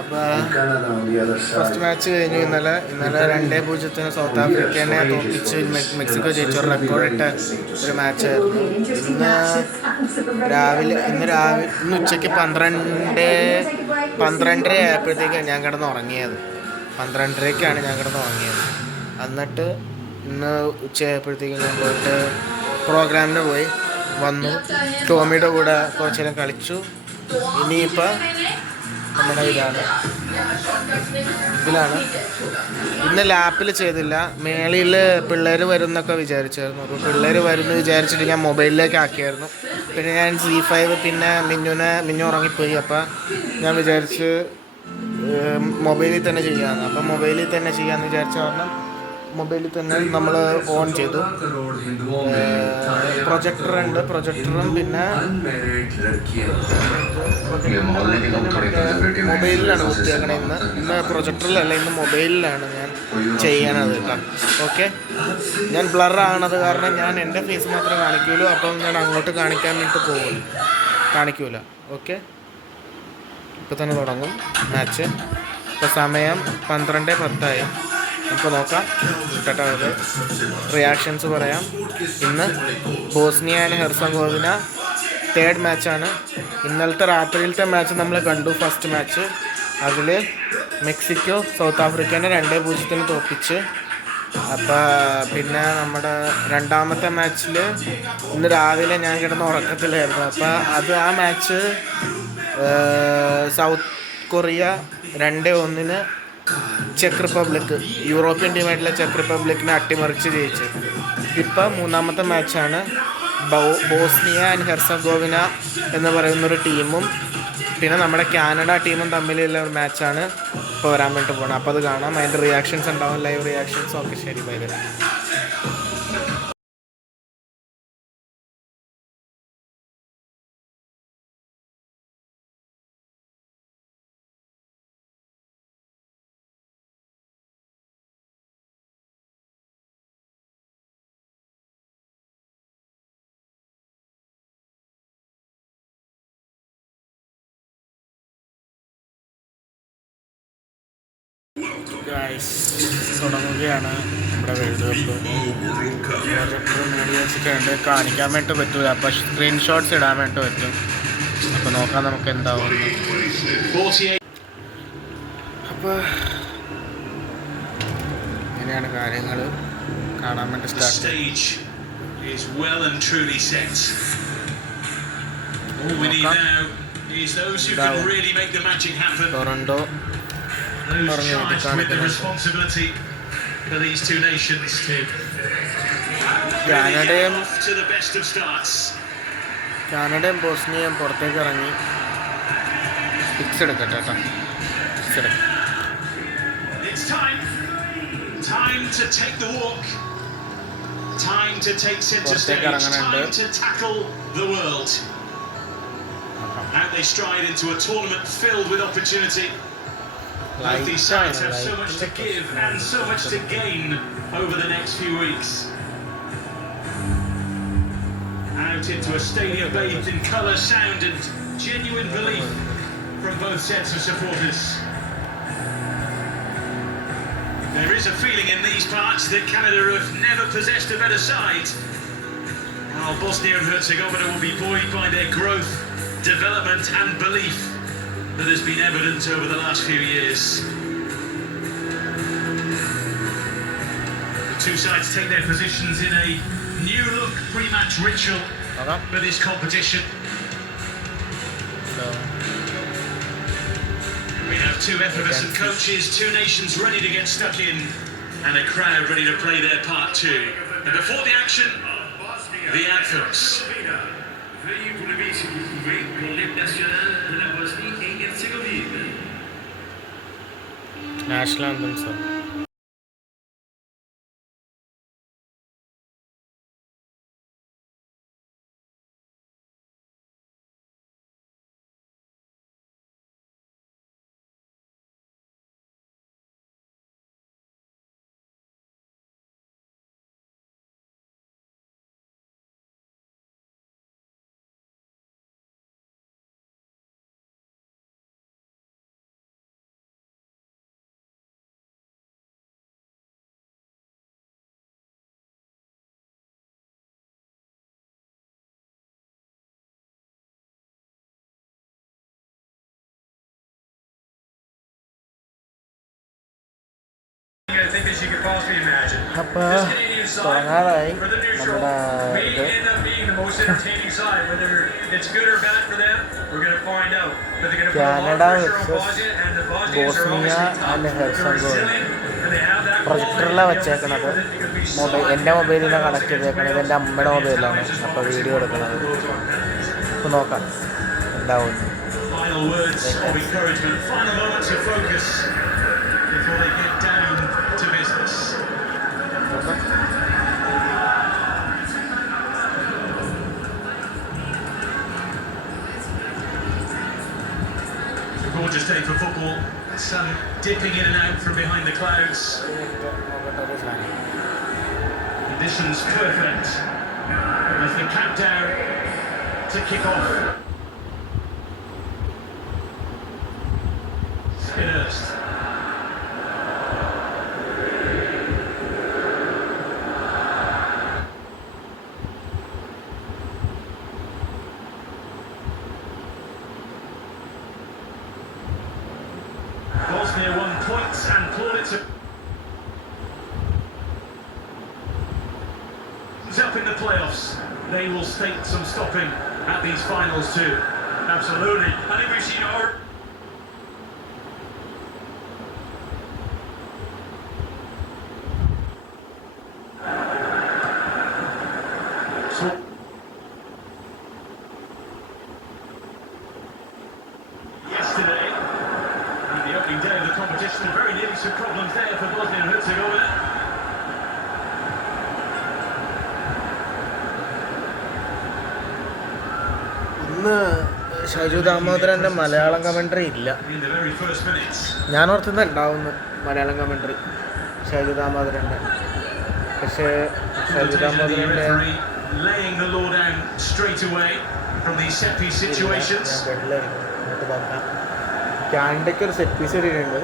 അപ്പോൾ first match കഴിഞ്ഞു. ഇന്നലെ 2-0 സൗത്ത് ആഫ്രിക്കനെ തോൽപ്പിച്ച് മെക്സിക്കോ ജയിച്ച ഒരു റെക്കോർഡിട്ട ഒരു മാച്ചായിരുന്നു. ഇന്ന് ഉച്ചയ്ക്ക് 12:30 ആയപ്പോഴത്തേക്കാണ് ഞാൻ കിടന്ന് ഉറങ്ങിയത്. 12:30ക്കാണ് ഞാൻ കിടന്ന് ഉറങ്ങിയത്. എന്നിട്ട് ഇന്ന് ഉച്ചയായപ്പോഴത്തേക്കും ഞാൻ പോയിട്ട് പ്രോഗ്രാമിന് പോയി വന്നു. ടോമിയുടെ കൂടെ കുറച്ച് നേരം കളിച്ചു. ഇനിയിപ്പോൾ നമ്മുടെ ഇതിലാണ് ഇന്ന് ലാപ്പിൽ ചെയ്തില്ല. മേളിൽ പിള്ളേർ വരും എന്നൊക്കെ വിചാരിച്ചായിരുന്നു. അപ്പോൾ പിള്ളേർ വരുമെന്ന് വിചാരിച്ചിട്ട് ഞാൻ മൊബൈലിലേക്ക് ആക്കിയായിരുന്നു. പിന്നെ ഞാൻ C5 പിന്നെ മിന്നു ഉറങ്ങിപ്പോയി. അപ്പോൾ ഞാൻ വിചാരിച്ച് മൊബൈലിൽ തന്നെ ചെയ്യാമെന്ന്. അപ്പം മൊബൈലിൽ തന്നെ ചെയ്യാമെന്ന് വിചാരിച്ച കാരണം മൊബൈലിൽ തന്നെ നമ്മൾ ഓൺ ചെയ്തു. പ്രൊജക്ടറുണ്ട്. പ്രൊജക്ടറും പിന്നെ മൊബൈലിലാണ് കുത്തിയേക്കണേ. ഇന്ന് പ്രൊജക്ടറിലല്ല, ഇന്ന് മൊബൈലിലാണ് ഞാൻ ചെയ്യണത് കേട്ടോ. ഓക്കെ, ഞാൻ ബ്ലർ ആകണത് കാരണം ഞാൻ എൻ്റെ ഫേസ് മാത്രമേ കാണിക്കൂലൂ. അപ്പം ഞാൻ അങ്ങോട്ട് കാണിക്കാൻ വേണ്ടിയിട്ട് കാണിക്കൂല. ഓക്കെ, ഇപ്പം തന്നെ തുടങ്ങും മാച്ച്. ഇപ്പോൾ സമയം 12:10. നമുക്ക് നോക്കാം. കേട്ടോ, റിയാക്ഷൻസ് പറയാം. ഇന്ന് ബോസ്നിയ ആൻഡ് ഹെർസഗോവിന തേർഡ് മാച്ചാണ്. ഇന്നലത്തെ രാത്രിയിലത്തെ മാച്ച് നമ്മൾ കണ്ടു. ഫസ്റ്റ് മാച്ച് അതിൽ മെക്സിക്കോ സൗത്ത് ആഫ്രിക്കനെ 2-0 തോൽപ്പിച്ച്. അപ്പോൾ പിന്നെ നമ്മുടെ രണ്ടാമത്തെ മാച്ചിൽ ഇന്ന് രാവിലെ ഞാൻ കിടന്ന ഉറക്കത്തിലായിരുന്നു. അപ്പോൾ ആ മാച്ച് സൗത്ത് കൊറിയ 2-1 ചെക്ക് റിപ്പബ്ലിക്, യൂറോപ്യൻ ടീമായിട്ടുള്ള ചെക്ക് റിപ്പബ്ലിക്കിനെ അട്ടിമറിച്ച് ജയിച്ചു. ഇപ്പം മൂന്നാമത്തെ മാച്ചാണ് ബോസ്നിയ ആൻഡ് ഹെർസഗോവിന എന്ന് പറയുന്നൊരു ടീമും പിന്നെ നമ്മുടെ കാനഡ ടീമും തമ്മിലുള്ള ഒരു മാച്ചാണ് ഇപ്പോൾ വരാൻ വേണ്ടി പോകണം. അപ്പോൾ അത് കാണാം. അതിൻ്റെ റിയാക്ഷൻസ് ഉണ്ടാവും, ലൈവ് റിയാക്ഷൻസ്. ഓക്കെ, ശരി, ബൈ. തുടങ്ങുകയാണ് നമ്മുടെ വേൾഡ് കപ്പ്. പ്രൊജക്ടർ മൂടി വെച്ചിട്ടുണ്ട്, കാണിക്കാൻ വേണ്ടി പറ്റൂല. അപ്പോൾ സ്ക്രീൻഷോട്ട്സ് ഇടാൻ വേണ്ടി പറ്റും. അപ്പോൾ നോക്കാം നമുക്ക് എന്താവും. അപ്പോൾ ഇങ്ങനെയാണ് കാര്യങ്ങൾ. കാണാൻ വേണ്ടി സ്റ്റാർട്ട്. ടൊറന്റോ കാനഡയും ബോസ്നിയയും പുറത്തേക്ക് ഇറങ്ങി. ഫിക്സ് എടുക്കട്ടെ കേട്ടോ, ഫിക്സ് എടുക്കാം. പുറത്തേക്ക് ഇറങ്ങാനുണ്ട്. Out they stride into a tournament filled with opportunity. Both these sides have so much to give and so much to gain over the next few weeks. Out into a stadium bathed in colour, sound and genuine belief from both sets of supporters. There is a feeling in these parts that Canada have never possessed a better side, while Bosnia and Herzegovina will be buoyed by their growth, development and belief that has been evident over the last few years. The two sides take their positions in a new look pre-match ritual for this competition. We have two effervescent coaches, two nations ready to get stuck in, and a crowd ready to play their part too. And before the action, the anthems. National anthem, sir. as you could possibly imagine. അപ്പോൾ This Canadian side, തുടങ്ങാറായി for the neutral, നമ്മുടെ may ഇത്. end up being the most entertaining side. Whether it's good or bad for them, we're going to find out. But they're going to put a lot of Canada pressure on versus Bosnia, and the Bosnians are Bosnia obviously and tough. They're resilient, and they have that quality. പ്രൊജക്ടറിലാണ് വെച്ചേക്കണത്. എൻ്റെ മൊബൈലിൽ നിന്ന് കണക്ട് ചെയ്തേക്കണത്. ഇതെൻ്റെ അമ്മയുടെ മൊബൈലിലാണ് അപ്പോൾ വീഡിയോ എടുക്കുന്നത്. ഇപ്പോൾ നോക്കാം എന്താവും. Final words of encouragement, final moments of focus before they get down to business. It's a gorgeous day for football. Sun dipping in and out from behind the clouds. Conditions perfect as the countdown to kick off. Spinners. Bosnia won points and Pulitzer up in the playoffs. They will stake some stopping at these finals too. Absolutely. I think we've seen our yesterday, and the opening day of the competition, very nearly some problems there for Bosnia and Herzegovina. ഇന്ന് ഷൈജു ദാമോദരൻ്റെ മലയാളം കമൻട്രി ഇല്ല. In the very first minutes. ഞാൻ ഓർത്തുന്ന ഉണ്ടാവുന്നു മലയാളം കമൻട്രി ഷൈജു ദാമോദരൻ്റെ. പക്ഷേ ഷൈജു ദാമോദരൻ്റെ laying the law down straight away from these set piece situations. കാനഡയ്ക്ക് ഒരു സെറ്റ് പീസ് ഇട്ടിട്ടുണ്ട്.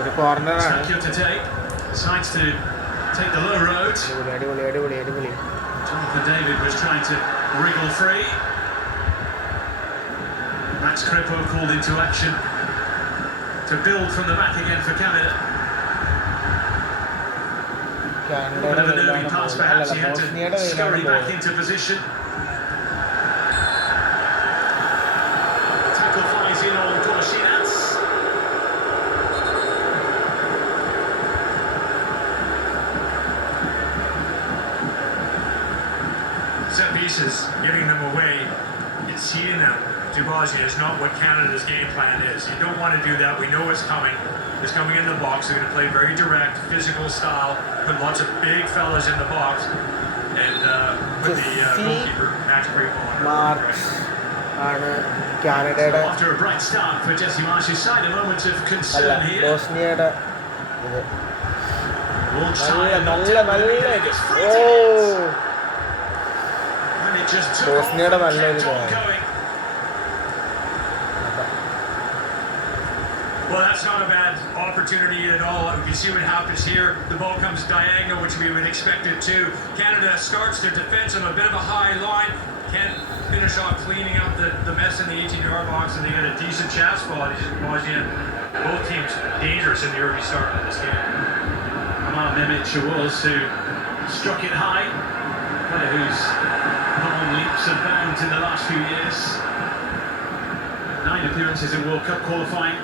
ഒരു കോർണറാണ്. Decides to take the low road. അടിപൊളി അടിപൊളി അടിപൊളി. Jonathan David was trying to wriggle free. Max Crepo called into action to build from the back again for Canada. Bit of a nervy pass perhaps, he had to scurry back into position. Tackle flies in on Kolasinac. Set pieces, giving them away. It's here now. To Bosnia is not what Canada's game plan is. You don't want to do that. We know it's coming. It's coming in the box. They're going to play very direct, physical style, put lots of big fellas in the box, and put the goalkeeper, Max Crepo, on. കാനഡയുടെ After a bright start for Jesse Marsh's side, a moment of concern here. ബോസ്നിയയുടെ ഇത് Launch നല്ല time, നല്ല നല്ല it's ഓ free to hit. And it just took off ബോസ്നിയയുടെ and നല്ലൊരു kept on ഇതാണ്. going. Well, that's not a bad opportunity at all. You can see what happens here. The ball comes diagonal, which we would expect it to. Canada starts their defense on a bit of a high line. Can't finish off cleaning up the mess in the 18-yard box, and they get a decent chap spot. Bosnia, both teams dangerous in the early start of this game. Amar Memic was who struck it high. Player who's come on leaps and bounds in the last few years. 9 appearances in World Cup qualifying.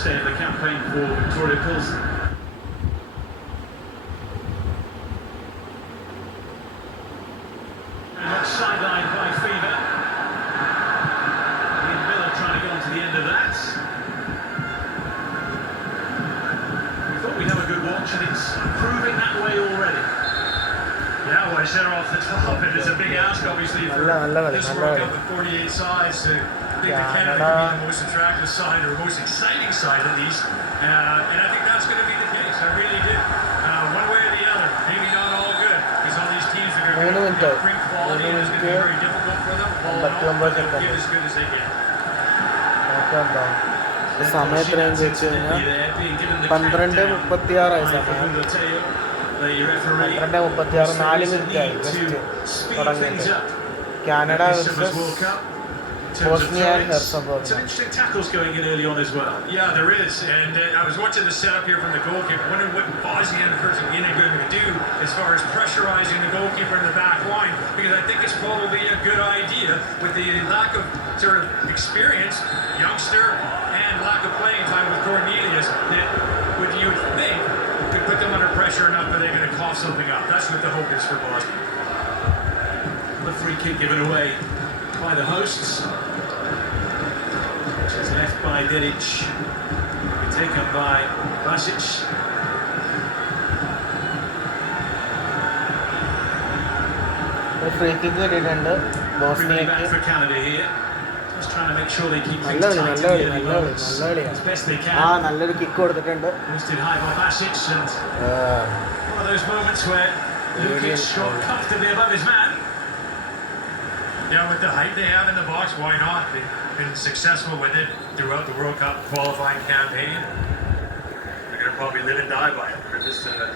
Stay in the campaign for Victoria Pilsen. And that's sidelined by Fifa. Ian Miller trying to get on to the end of that. We thought we'd have a good watch, and it's proving that way already. Yeah, well, I set her off the top, and it's a big ask, obviously, for this World Cup with 48 sides to think that Canada could be the most attractive side, or most exciting side at least, and I think that's going to be the case. I really do. One way or the other, maybe not all good, because all these teams are going to bring quality, and it's going to be very difficult for them. All in all, but they'll give as good as they get. സമയത്രയും വെച്ച് കഴിഞ്ഞാൽ 12:36 സമയം. 12:36 4 മിനിറ്റായി ജസ്റ്റ് തുടങ്ങിയിട്ട്. Canada versus Bosnia and Herzegovina. Some interesting tackles going in early on as well. Yeah, there is. And I was watching the setup here from the goalkeeper, wondering what Bosnia and Herzegovina are going to do as far as pressurizing the goalkeeper in the back line, because I think it's probably a good idea with the lack of sort of experience, youngster, and lack of playing time with Cornelius, that what you would think could put them under pressure enough that they're going to cough something up. That's what the hope is for Bosnia. The free kick given away by the hosts. Which is left by Dedic. Taken by Basic. Free kick കിട്ടിയിട്ടുണ്ട് Really ബോസ്നിയക്ക്. bad for Canada here. Just trying to make sure they keep നല്ല things കളി, tight നല്ല in കളി, the early നല്ല കളി, moments നല്ല കളിയാണ്. as best they ആ can. നല്ലൊരു കിക്ക് കൊടുത്തിട്ടുണ്ട്. Boosted high by Basic, and one of those moments where Lukic got comfortably above his man. Yeah, with the height they have in the box, why not? They've been successful with it throughout the World Cup qualifying campaign. They're going to probably live and die by it for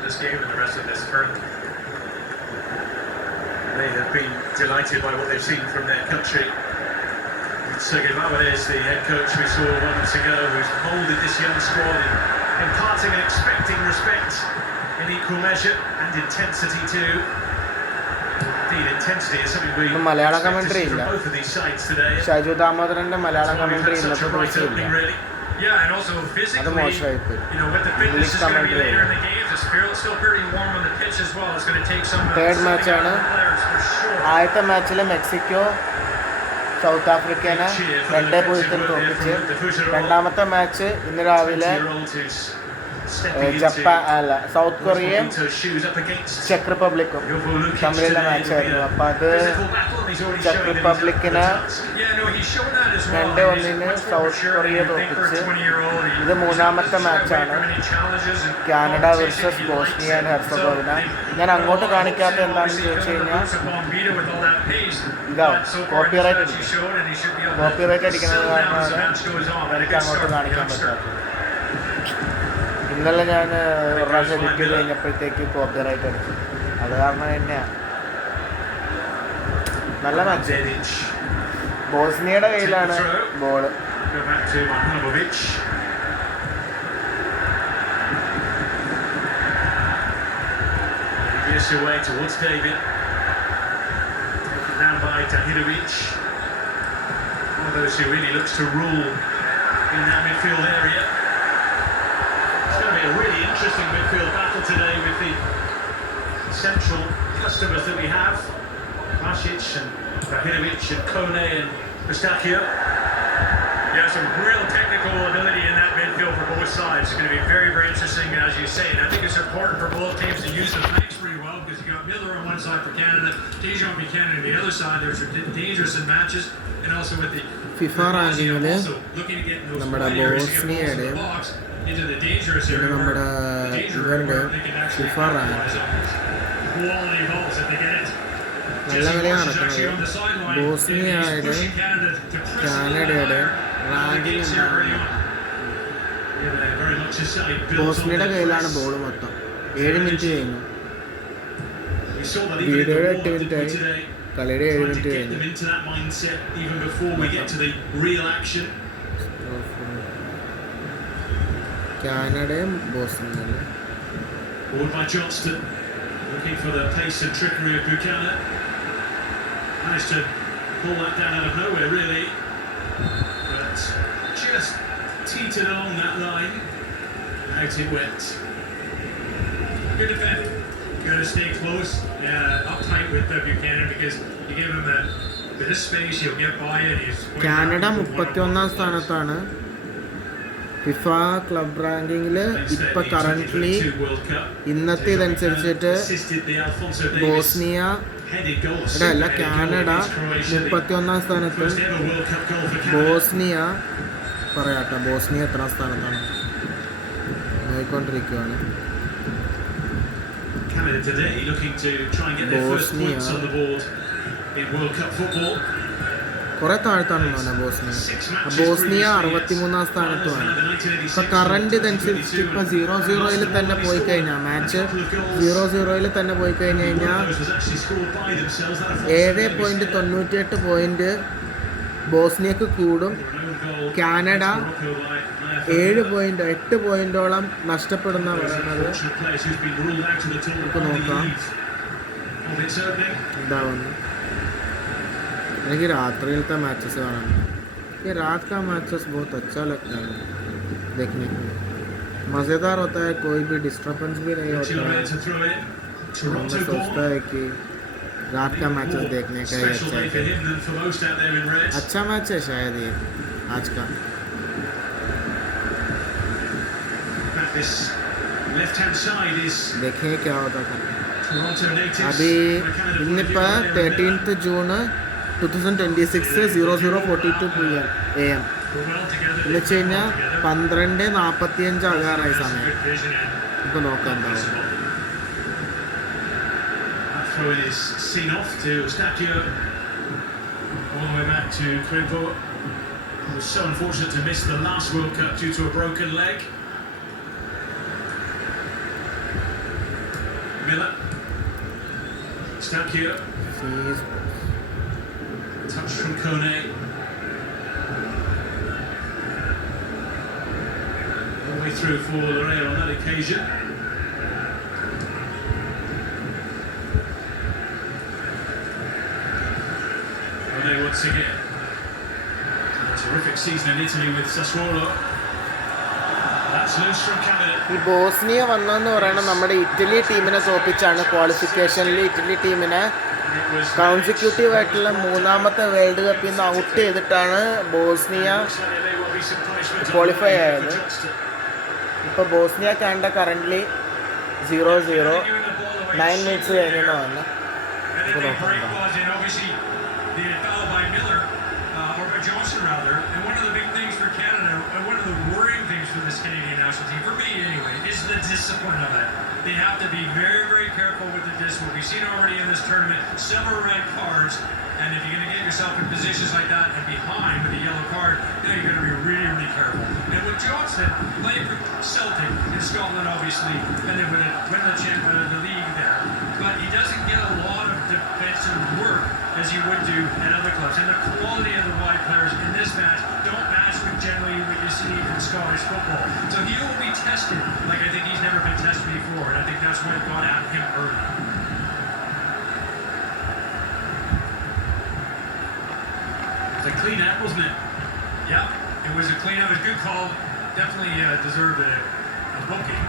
this game and the rest of this tournament. They have been delighted by what they've seen from their country. Sergei Vavel is the head coach we saw moments ago, who's moulded this young squad in imparting and expecting respect in equal measure and intensity too. Indeed, intensity is something we മലയാള expect to commentary see ഇല്ല. from both of these sides today. Shaiju ദാമോദരന്റെ Malayalam That's why we've commentary had such ഇന്നത്തെ a bright ദിവസം opening, ഇല്ല. really. Yeah, and also അത് physically, മോശമായിപ്പോയി. what the fitness English is going to be commentary. later in the game. The spirit's still pretty warm on the pitch as well. It's going to take some Third stepping match up ആണ്. of players for sure. ആദ്യത്തെ മാച്ചിൽ Mexico south ആഫ്രിക്കനെ 2-0 തോൽപ്പിച്ച്. രണ്ടാമത്തെ മാച്ച് ഇന്ന് രാവിലെ ജപ്പാൻ അല്ല സൗത്ത് കൊറിയയും ചെക്ക് റിപ്പബ്ലിക്കും തമ്മിലുള്ള മാച്ചായിരുന്നു. അപ്പം അത് ചെക്ക് റിപ്പബ്ലിക്കിനെ 2-1 സൗത്ത് കൊറിയ തോൽപ്പിച്ച്. ഇത് മൂന്നാമത്തെ മാച്ചാണ്, Canada versus Bosnia and Herzegovina. ഞാൻ അങ്ങോട്ട് കാണിക്കാത്ത എന്താണെന്ന് ചോദിച്ചു കഴിഞ്ഞാൽ ഇതാവും കോപ്പിറൈറ്റ് അടിക്കും. കോപ്പിറൈറ്റ് അടിക്കുന്നത് കാരണമാണ് എനിക്ക് അങ്ങോട്ട് കാണിക്കാൻ പറ്റാത്തത്. ഇന്നലെ ഞാൻ ഒരു പ്രാവശ്യം എഡിറ്റ് കഴിഞ്ഞപ്പോഴത്തേക്ക് കോപ്പിറൈറ്റ് അടിച്ചു. അത് കാരണം തന്നെയാണ്. നല്ല മാച്ച്. ബോസ്നിയയുടെ കയ്യിലാണ് ball. Away towards David. Down by Tahirovic. One of those who really looks to rule in that midfield area. It's going to be a really interesting midfield battle today with the central customers that we have. Basic and Tahirovic and Kone and Krishnakumar. Yeah, some real technical ability in that midfield for both sides. It's going to be very, very interesting, as you say. And I think it's important for both teams to use the flanks pretty well, because you got Miller on one side for Canada, Dejan Buchanan on the other side. There's dangerous in matches, and also with the FIFA റാങ്കിങ്ങിൽ നമ്മുടെ ബോസ്നിയയുടെയും പിന്നെ നമ്മുടെ ഇവരുടെയും FIFA rank നല്ല കളിയാണ് നടക്കുന്നത്. ബോസ്നിയയുടെ കാനഡയുടെ റാങ്കിങ് എന്താണ്? ബോസ്നിയയുടെ കയ്യിലാണ് ബോൾ മൊത്തം. 7 മിനിറ്റ് കഴിഞ്ഞു. വീഡിയോയുടെ 8 മിനിറ്റായി, കളിയുടെ 7 മിനിറ്റ് കഴിഞ്ഞു. കാനഡയും ബോസ്നിയയും looking for the pace and trickery of Buchanan. Managed to pull that down out of nowhere, really. But just teetered along that line. Out it went. good defend. Got to stay close, up tight with Buchanan, because you give him a bit of space, he'll get by it. Canada 31-ാം സ്ഥാനത്താണ് FIFA club റാങ്കിങ്ങിൽ ഇപ്പം കറൻ്റ്ലി. ഇന്നത്തെ ഇതനുസരിച്ചിട്ട് ബോസ്നിയ അല്ല കാനഡ 31-ാം സ്ഥാനത്ത്. ബോസ്നിയ പറയാട്ടോ, ബോസ്നിയ എത്രാം സ്ഥാനത്താണ് നോക്കിക്കൊണ്ടിരിക്കുകയാണ്. ബോസ്നിയ കുറേ താഴ്ത്താണ് ബോസ്നിയ. ബോസ്നിയ 63-ാം സ്ഥാനത്തുമാണ്. ഇപ്പം കറണ്ട് ഇതനുസരിച്ച് ഇപ്പം 0-0 തന്നെ പോയി കഴിഞ്ഞാൽ, മാച്ച് 0-0 തന്നെ പോയി കഴിഞ്ഞ് കഴിഞ്ഞാൽ 7.98 പോയിന്റ് ബോസ്നിയക്ക് കൂടും. കാനഡ 8 പോയിന്റോളം നഷ്ടപ്പെടുന്ന പറയുന്നത്. നമുക്ക് നോക്കാം എന്താവുന്നു. എനിക്ക് രാത്രിയിലത്തെ मैचेस കാണാൻ. ये रात का मैचेस बहुत अच्छा लगता है देखने को. मज़ेदार होता है, कोई भी डिस्टर्बेंस भी नहीं होता है. मैं सोचता है कि रात का मैचेस देखने का ही अच्छा है. अच्छा मैच है शायद ये आज का. देखिए क्या होता है. अभी ഇന്നിപ്പോൾ 13th June 2026 00:42 PM എന്ന് വെച്ച് കഴിഞ്ഞാൽ 12:45 ആകാറായി സമയം. നമുക്ക് നോക്കാം എന്താവും. Throw is seen off to Stakio all the way back to Krivo, who was so unfortunate to miss the last World Cup due to a broken leg. Miller, Stakio, touch from Kone, all the way through for Loreo on that occasion. Once again, a terrific season in Italy with Sassuolo. That's loose from Canada. ഈ ബോസ്നിയ വന്നെന്ന് പറയുന്നത് നമ്മുടെ ഇറ്റലി ടീമിനെ തോപ്പിച്ചാണ് ക്വാളിഫിക്കേഷനിൽ ഇറ്റലി ടീമിനെ കോൺസിക്യൂട്ടീവ് ആയിട്ടുള്ള 3ാമത്തെ വേൾഡ് കപ്പിൽ നിന്ന് ഔട്ട് ചെയ്തിട്ടാണ് ബോസ്നിയ ക്വാളിഫൈ ആയത്. ഇപ്പോൾ ബോസ്നിയ കാനഡ കറൻ്റ്ലി 0-0 9 minutes കഴിഞ്ഞാണ് വന്നത്. The foul by Miller, or by Johnson rather, and one of the big things for Canada, and one of the worrying things for this Canadian national team, for me anyway, is the discipline of it. They have to be very, very careful with the discipline. We've seen already in this tournament several red cards, and if you're going to get yourself in positions like that and behind with a yellow card, then you're going to be really, really careful. And with Johnson, playing for Celtic in Scotland, obviously, and then win the league there, but he doesn't get a lot of defensive work as you would do at other clubs. And the quality of the wide players in this match don't match with generally what you see in Scottish football. So he will be tested like I think he's never been tested before, and I think that's what got at him early. It's a clean out, wasn't it? Yeah, it was a clean out. It was a good call. Definitely deserved a booking.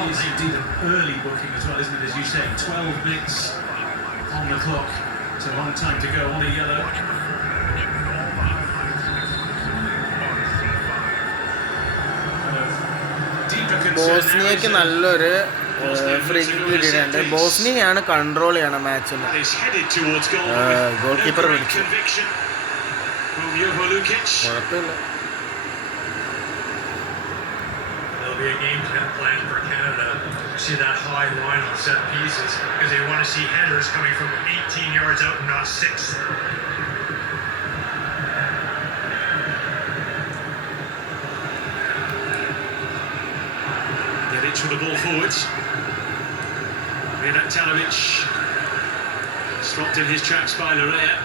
It is indeed an early booking as well, isn't it? As you say, 12 minutes on the clock. It's a long time to go on a yellow. ബോസ്നിയക്ക് നല്ലൊരു free kick കിട്ടിയിട്ടുണ്ട്. ബോസ്നിയയാണ് കൺട്രോൾ ചെയ്യണം മാച്ചിന്. Goal keeper പിടിച്ചു, കുഴപ്പമില്ല. Be a game plan for Canada to see that high line on set pieces because they want to see headers coming from 18 yards out and not 6. Get it for the ball forwards. Vedat Talovic stopped in his tracks by Larea.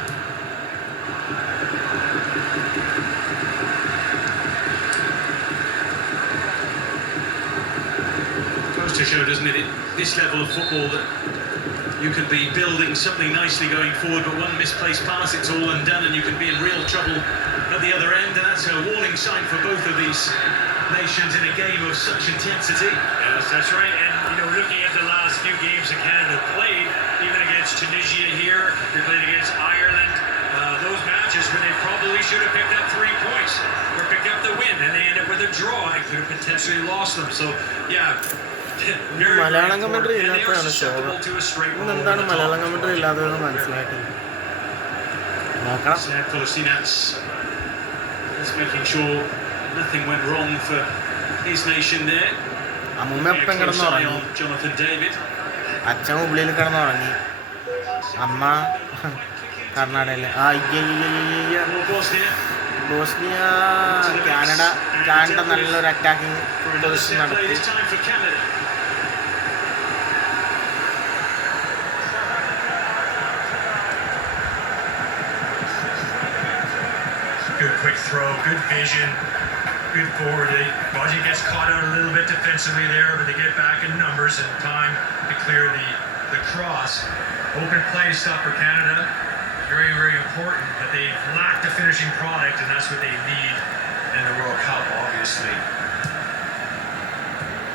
To show, doesn't it, at this level of football, that you can be building something nicely going forward, but one misplaced pass, it's all undone, and you can be in real trouble at the other end, and that's a warning sign for both of these nations in a game of such intensity. Yes, that's right. And looking at the last few games that Canada played, even against Tunisia here, they played against Ireland, those matches where they probably should have picked up 3 points or picked up the win, and they ended up with a draw and could have potentially lost them. So yeah. Malayalam കമന്ററി ഇല്ലാത്തതാണ് ശോഭ. ഇന്നെന്താണ് മലയാളം കമന്ററി ഇല്ലാത്തതെന്ന് മനസ്സിലായിട്ടില്ല. നോക്കണം. അമ്മൂമ്മ എപ്പം കിടന്നുറങ്ങി, അച്ഛൻ ഉള്ളിൽ കിടന്നുറങ്ങി, അമ്മ കർണാടകയിൽ. ബോസ്നിയ കാനഡ നല്ലൊരു അറ്റാക്കിംഗ് പൊസിഷൻ നടത്തി. good quick throw, good vision, good forward. Bosnia gets caught out a little bit defensively there, but they get back in numbers and time to clear the cross. Open play to stop for Canada. Very, very important, but they lack the finishing product, and that's what they need in the World Cup, obviously.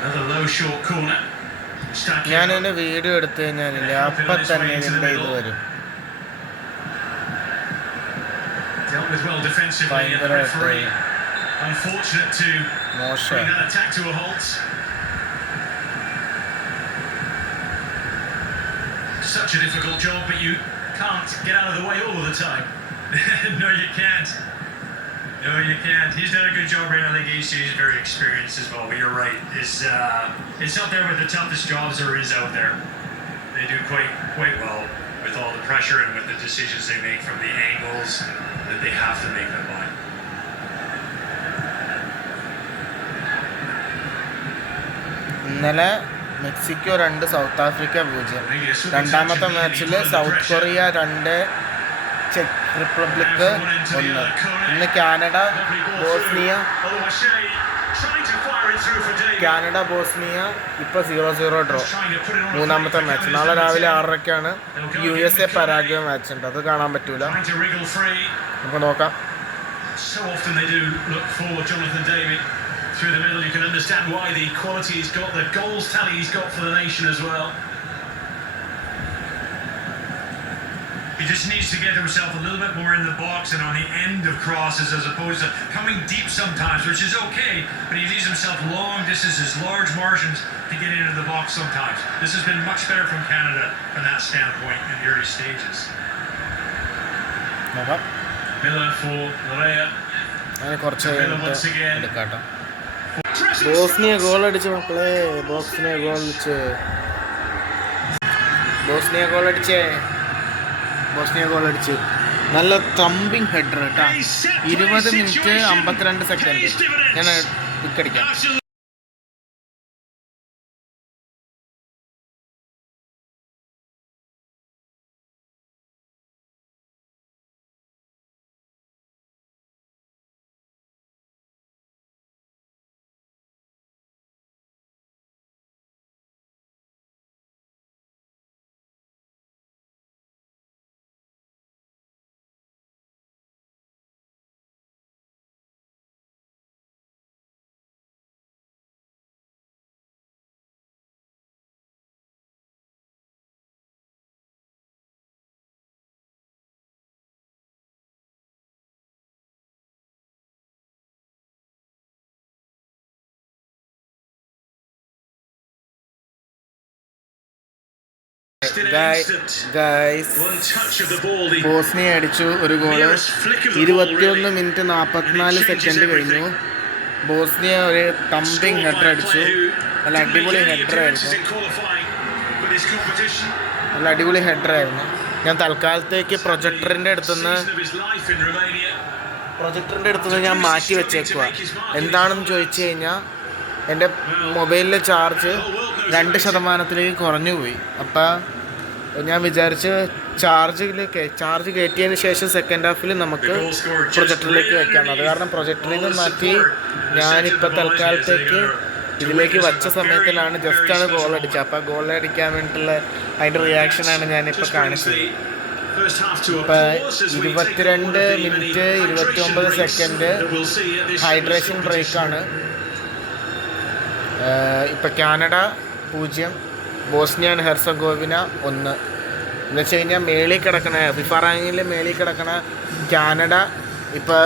Another low short corner. ഞാനെൻ്റെ വീഡിയോ എടുത്തു കഴിഞ്ഞാലില്ലേ അപ്പം തന്നെ ഇതിൻ്റെ ഇത് വരും. Dealt with well defensively, and the referee unfortunate to bring that attack to a halt. Such a difficult job, but you can't get out of the way all the time. No, you can't. No, you can't. He's done a good job right now. I think he's very experienced as well. But you're right. It's up there with the toughest jobs there is out there. They do quite well with all the pressure and with the decisions they make from the angles that they have to make them by. ഇന്നലെ മെക്സിക്കോ 2, south Africa 0. രണ്ടാമത്തെ മാച്ചിൽ south Korea 2, check republic 1. ഇന്ന് Canada Bosnia ഇപ്പോൾ 0-0 ഡ്രോ. മൂന്നാമത്തെ മാച്ച് നാളെ രാവിലെ 6:00 USA Paraguay match ഉണ്ട്. അത് കാണാൻ പറ്റൂല, നമുക്ക് നോക്കാം. So often they do look for Jonathan David through the middle. You can understand why the quality he's got, the goals tally he's got for the nation as well. He just needs to get himself a little bit more in the box and on the end of crosses as opposed to coming deep sometimes, which is okay, but he leaves himself long distances, large margins to get into the box sometimes. This has been much better from Canada from that standpoint in the early stages. Miller for Larea. കുറച്ച് എടുക്കാട്ടോ. Bosnia goal അടിച്ച് മക്കളെ, Bosnia goal അടിച്ച് നല്ല thumping header കേട്ടോ. 20 മിനിറ്റ് 52 സെക്കൻഡ്. ഞാൻ പിക്കടിക്കാം. ബോസ്നിയ അടിച്ചു ഒരു ഗോള്. 21 മിനിറ്റ് 44 സെക്കൻഡ് കഴിഞ്ഞു. ബോസ്നിയ ഒരു തമ്പിങ് ഹെഡർ അടിച്ചു. നല്ല അടിപൊളി ഹെഡറായിരുന്നു. ഞാൻ തൽക്കാലത്തേക്ക് പ്രൊജക്ടറിൻ്റെ അടുത്തുനിന്ന് ഞാൻ മാറ്റി വെച്ചേക്കുക. എന്താണെന്ന് ചോദിച്ചു കഴിഞ്ഞാൽ എൻ്റെ മൊബൈലിലെ ചാർജ് 2% കുറഞ്ഞു പോയി. അപ്പം ഞാൻ വിചാരിച്ച് ചാർജ് കയറ്റിയതിന് ശേഷം സെക്കൻഡ് ഹാഫിൽ നമുക്ക് പ്രൊജക്ടറിലേക്ക് വെക്കാം. അത് കാരണം പ്രൊജക്ടറിൽ നിന്ന് മാറ്റി ഞാനിപ്പോൾ തൽക്കാലത്തേക്ക് ഇതിലേക്ക് വച്ച സമയത്തിലാണ് ജസ്റ്റാണ് ഗോൾ അടിച്ചത്. അപ്പോൾ ഗോൾ അടിക്കാൻ വേണ്ടിയിട്ടുള്ള അതിൻ്റെ റിയാക്ഷനാണ് ഞാനിപ്പോൾ കാണിച്ചത്. ഇപ്പം 22 മിനിറ്റ് 29 സെക്കൻഡ് ഹൈഡ്രേഷൻ ബ്രേക്കാണ്. ഇപ്പം കാനഡ 0, ബോസ്നിയ ആൻഡ് ഹെർസഗോവിന 1. എന്ന് വെച്ച് കഴിഞ്ഞാൽ മേളിൽ കിടക്കണ ഫിഫ റാങ്കിങ്ങിൽ മേളിൽ കിടക്കണ കാനഡ ഇപ്പോൾ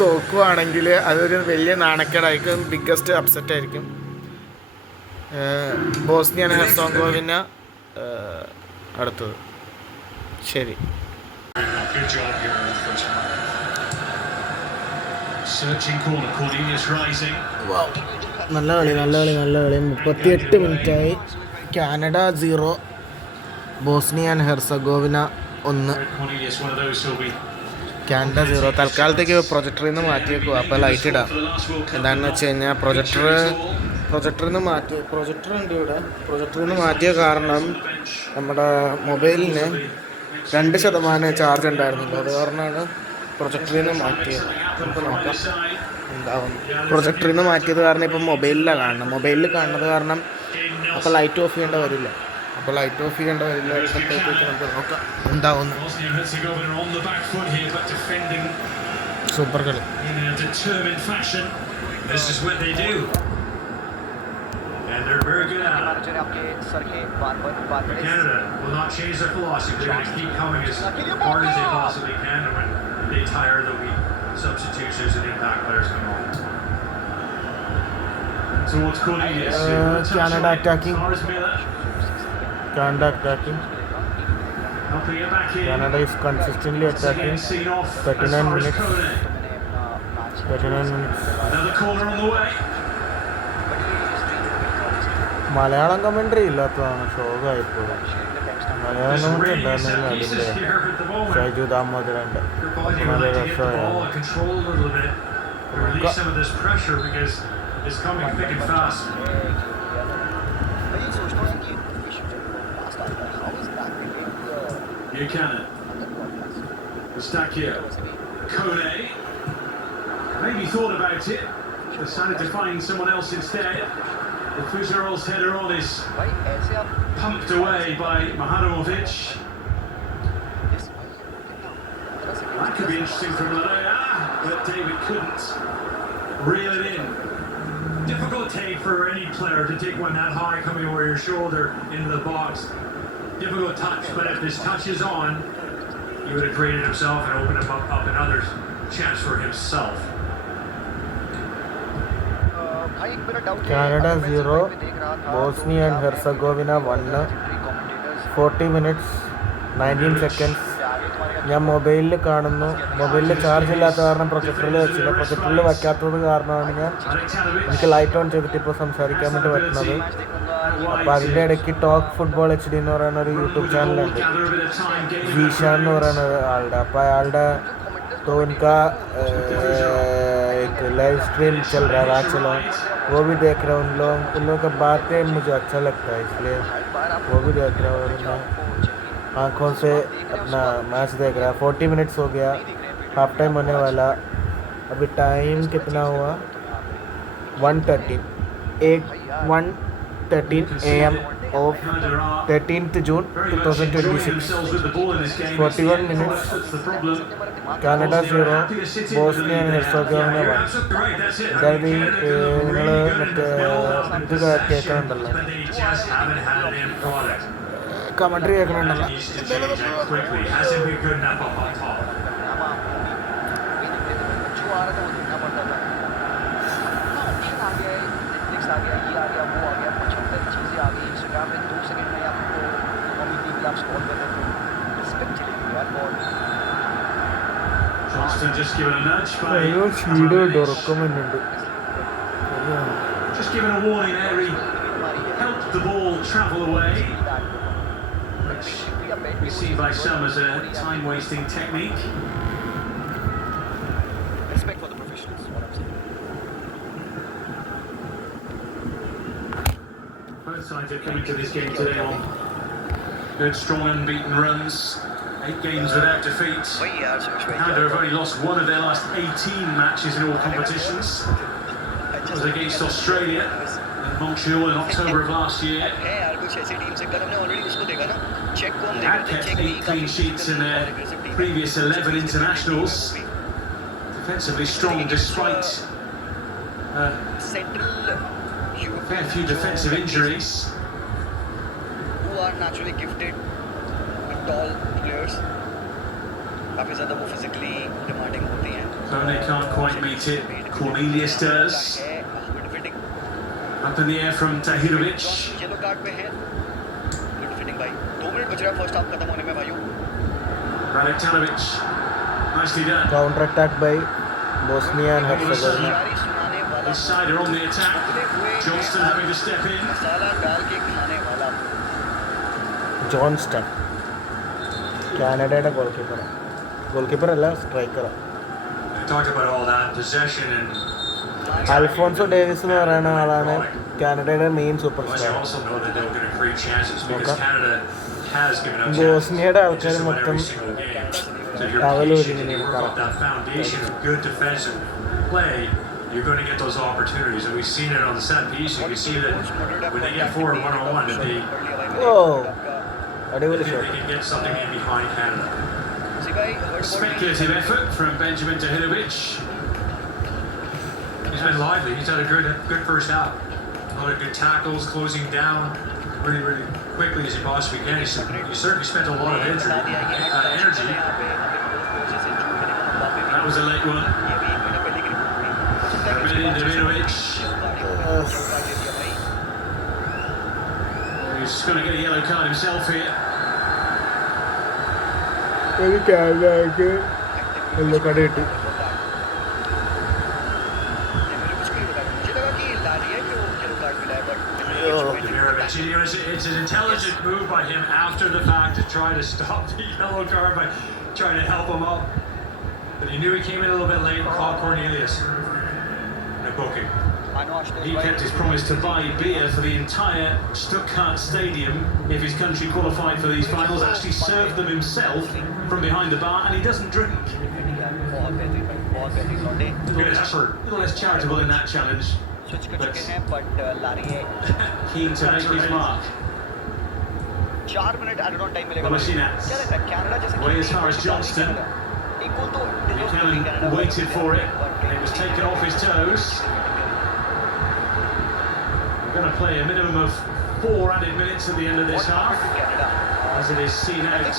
തോക്കുകയാണെങ്കിൽ അതൊരു വലിയ നാണക്കേടായിരിക്കും, ബിഗ്ഗസ്റ്റ് അപ്സെറ്റ് ആയിരിക്കും. ബോസ്നിയ ആൻഡ് ഹെർസഗോവിന അടുത്തത്. ശരി. നല്ല കളി 38 മിനിറ്റായി. Canada 0, Bosnia and Herzegovina 1. Canada 0. തൽക്കാലത്തേക്ക് പ്രൊജക്ടറിൽ നിന്ന് മാറ്റിയേക്കുക. അപ്പോൾ ലൈറ്റ് ഇടാം. എന്താണെന്ന് വെച്ച് കഴിഞ്ഞാൽ പ്രൊജക്ടറിൽ നിന്ന് മാറ്റിയ കാരണം നമ്മുടെ മൊബൈലിന് 2% ചാർജ് ഉണ്ടായിരുന്നില്ല. അത് കാരണമാണ് പ്രൊജക്ടറിൽ നിന്ന് മാറ്റിയത്. നമുക്ക് നോക്കാം എന്താവും. പ്രൊജക്ടറിൽ നിന്ന് മാറ്റിയത് കാരണം ഇപ്പം മൊബൈലിലാണ് കാണുന്നത്. മൊബൈലിൽ കാണുന്നത് കാരണം അപ്പോൾ ലൈറ്റ് ഓഫ് ചെയ്യേണ്ട വരില്ല. അപ്പോൾ ലൈറ്റ് ഓഫ് ചെയ്യേണ്ട വരില്ല. എടുത്തപ്പോഴത്തേക്ക് നമുക്ക് നോക്കാം എന്താവുന്നു. സൂപ്പർ കളി. And they're very good at it. Canada will not change their philosophy. They're going to keep coming as hard as they possibly can. And when they tire, there'll be substitutions and impact players come on. Towards Cornelius. Canada attacking. Canada attacking. Helping it back in. Canada is consistently attacking. 39 minutes. 39 minutes. Another corner on the way. Malayalam കമൻട്രി ഇല്ലാത്തതാണ് ഷോകായിപ്പോൾ. മലയാളം കമൻട്രി ഉണ്ടായിരുന്നെങ്കിൽ അടിപൊളിയായി. ഷൈജു ദാമോദരൻ്റെ നല്ല രസമായിരുന്നു. Buchanan. Mustakio. Kone. Maybe thought about it. Decided to find someone else instead. The Fuzerol's header on is pumped away by Mahanovic. That could be interesting from Larea, but David couldn't reel it in. Difficult take for any player to take one that high coming over your shoulder into the box. Difficult touch, but if this touch is on, he would have created himself and opened up another chance for himself. Canada 0, Bosnia and Herzegovina 1. 40 minutes 19 seconds. ഞാൻ മൊബൈലിൽ കാണുന്നു. മൊബൈലിൽ ചാർജ് ഇല്ലാത്ത കാരണം പ്രൊജക്ടറിൽ വെച്ചില്ല. പ്രൊജക്ടറിൽ വയ്ക്കാത്തത് കാരണമാണ് എനിക്ക് ലൈറ്റ് ഓൺ ചെയ്തിട്ട് ഇപ്പോൾ സംസാരിക്കാൻ വേണ്ടി പറ്റുന്നത്. അപ്പോൾ അതിൻ്റെ ഇടയ്ക്ക് ടോക്ക് ഫുട്ബോൾ HD എന്ന് പറയുന്ന ഒരു യൂട്യൂബ് ചാനലുണ്ട്. ജീഷാൻ എന്ന് പറയുന്ന ആളുടെ. അപ്പോൾ അയാളുടെ तो उनका एक लाइव स्ट्रीम चल रहा है, रात चला, वो भी देख रहा हूँ. उन लोगों का बातें मुझे अच्छा लगता है, इसलिए वो भी देख रहा हूँ. और मैं आँखों से अपना मैच देख रहा है. 40 मिनट्स हो गया, हाफ टाइम होने वाला. अभी टाइम कितना हुआ? 1:13 AM of 13th June 2026. 41 minutes. Canada 0, Bosnia and Herzegovina 1. അതായത് നിങ്ങൾ മറ്റേ ഇത് കേൾക്കണുണ്ടല്ലോ, കമൻട്രി കേൾക്കണുണ്ടല്ലോ. Johnston just given a nudge by just given a warning there. He helped the ball travel away, which we see by some as a time-wasting technique. Respect for the professionals, what I'm saying. Both sides are coming to this game today on good, strong, unbeaten runs. 8 games without defeat. Canada have only lost one of their last 18 matches in all competitions. It was against Australia in Montreal in October of last year. They had kept 8 clean sheets in their previous 11 internationals. Defensively strong despite a fair few defensive injuries. Who are naturally gifted with tall players. काफी ज़्यादा वो physically demanding होती हैं. Kone can't quite meet it. Cornelius does. Up in the air from Tahirovic. Yellow card पे है. Good fitting भाई. 2 मिनट बच रहा है first half खत्म होने में भाइयों. Radetanovic. Nicely done. Counter attack by Bosnia and Herzegovina. This side are on the attack. Johnston having to step in. मसाला डाल के खाने वाला. Johnston. കാനഡയുടെ ഗോൾ അല്ല, സ്ട്രൈക്കറാണ്. Talk about all that possession and Alphonso Davies എന്ന് പറയുന്ന ആളാണ് കാനഡയുടെ മെയിൻ സൂപ്പർ സ്റ്റാർ. ബോസ്നിയയുടെ ആൾക്കാർ മൊത്തം So if you're patient and you work off that foundation of good defensive play, you're going to get those opportunities. And we've seen it on the set piece. You can see that when they get forward one-on-one, that they can get something in behind Canada. Speculative effort from Benjamin Tahirovic. He's been lively. He's had a good first half. A lot of good tackles, closing down really quickly as he possibly can. He certainly spent a lot of energy. That was a late one. Tahirovic. He's going to get a yellow card himself here. It's an intelligent move by him after the fact to try to stop the yellow card by trying to help him up. But he knew he came in a little bit late and caught Cornelius in a booking. He kept his promise to buy beer for the entire Stuttgart stadium if his country qualified for these finals. Actually served them himself from behind the bar, and he doesn't drink. A little less charitable in that challenge. But keen to make his mark. Balasinac. Way as far as Johnston. Buchanan waited for it, and it was taken off his toes. We're going to play a minimum of 4 added minutes at the end of this half, as it is seen out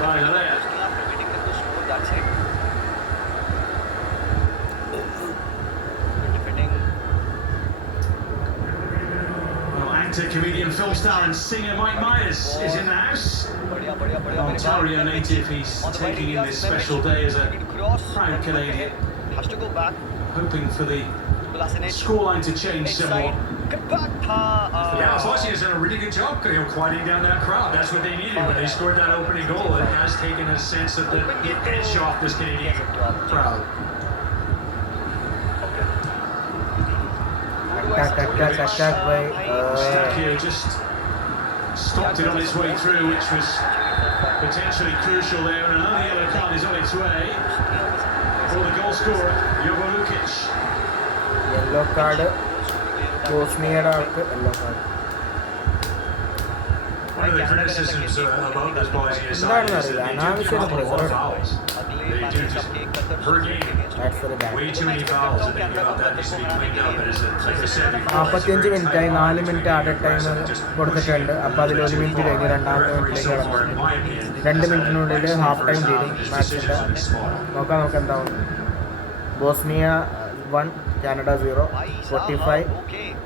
by Lalea. Comedian, film star and singer Mike Myers is in the house. An Ontario native, he's taking in this special day as a proud Canadian, hoping for the scoreline to change somewhat. Yeah, Bosnia's done a really good job quieting down that crowd. That's what they needed when they scored that opening goal. It has taken a sense of the edge off this Canadian crowd. Stakio just stopped it on its way through, which was potentially crucial there, and another yellow card is on its way for the goal scorer, Jovo Lukic. Yellow card, Bosnia yellow card. One of the criticisms about this Bosnia side is that they do drop a lot of fouls. They do just, per game, way too many fouls, and that needs to be cleaned up. But like I said before, 45 മിനിറ്റായി 4 minute added time കൊടുത്തിട്ടുണ്ട്. അപ്പോൾ അതിൽ 1 മിനിറ്റ് കഴിഞ്ഞ് രണ്ടാമത്തെ മിനിറ്റിലേക്ക് കടന്നു. 2 മിനിറ്റിനുള്ളിൽ half time തീരും മാച്ചിൻ്റെ. നോക്കാം എന്താവും. ബോസ്നിയ 1 കാനഡ 0. 45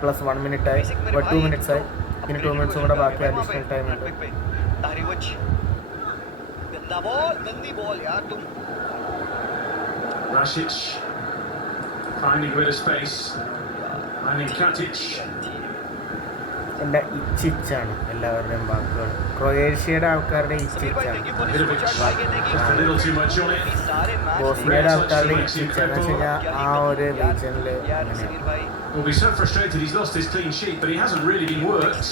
പ്ലസ് 1 മിനിറ്റായി. 2 മിനിറ്റ്സായി. ഇനി 2 മിനിറ്റ്സും കൂടെ ബാക്കി അഡീഷണൽ ടൈം ഉണ്ട്. Rasic finding a bit of space, finding Katic. എൻ്റെ ഇച്ചിച്ചാണ് എല്ലാവരുടെയും വാക്കുകൾ. ക്രൊയേഷ്യയുടെ ആൾക്കാരുടെ ഇച്ചിച്ചാണ്. ബോസ്നിയയുടെ ആൾക്കാരുടെ ഇച്ചിച്ചാണ്. എന്ന് വെച്ച് കഴിഞ്ഞാൽ ആ ഒരു റീജിയനിൽ അങ്ങനെയാണ്. Will be so frustrated he's lost his clean sheet, but he hasn't really been worked.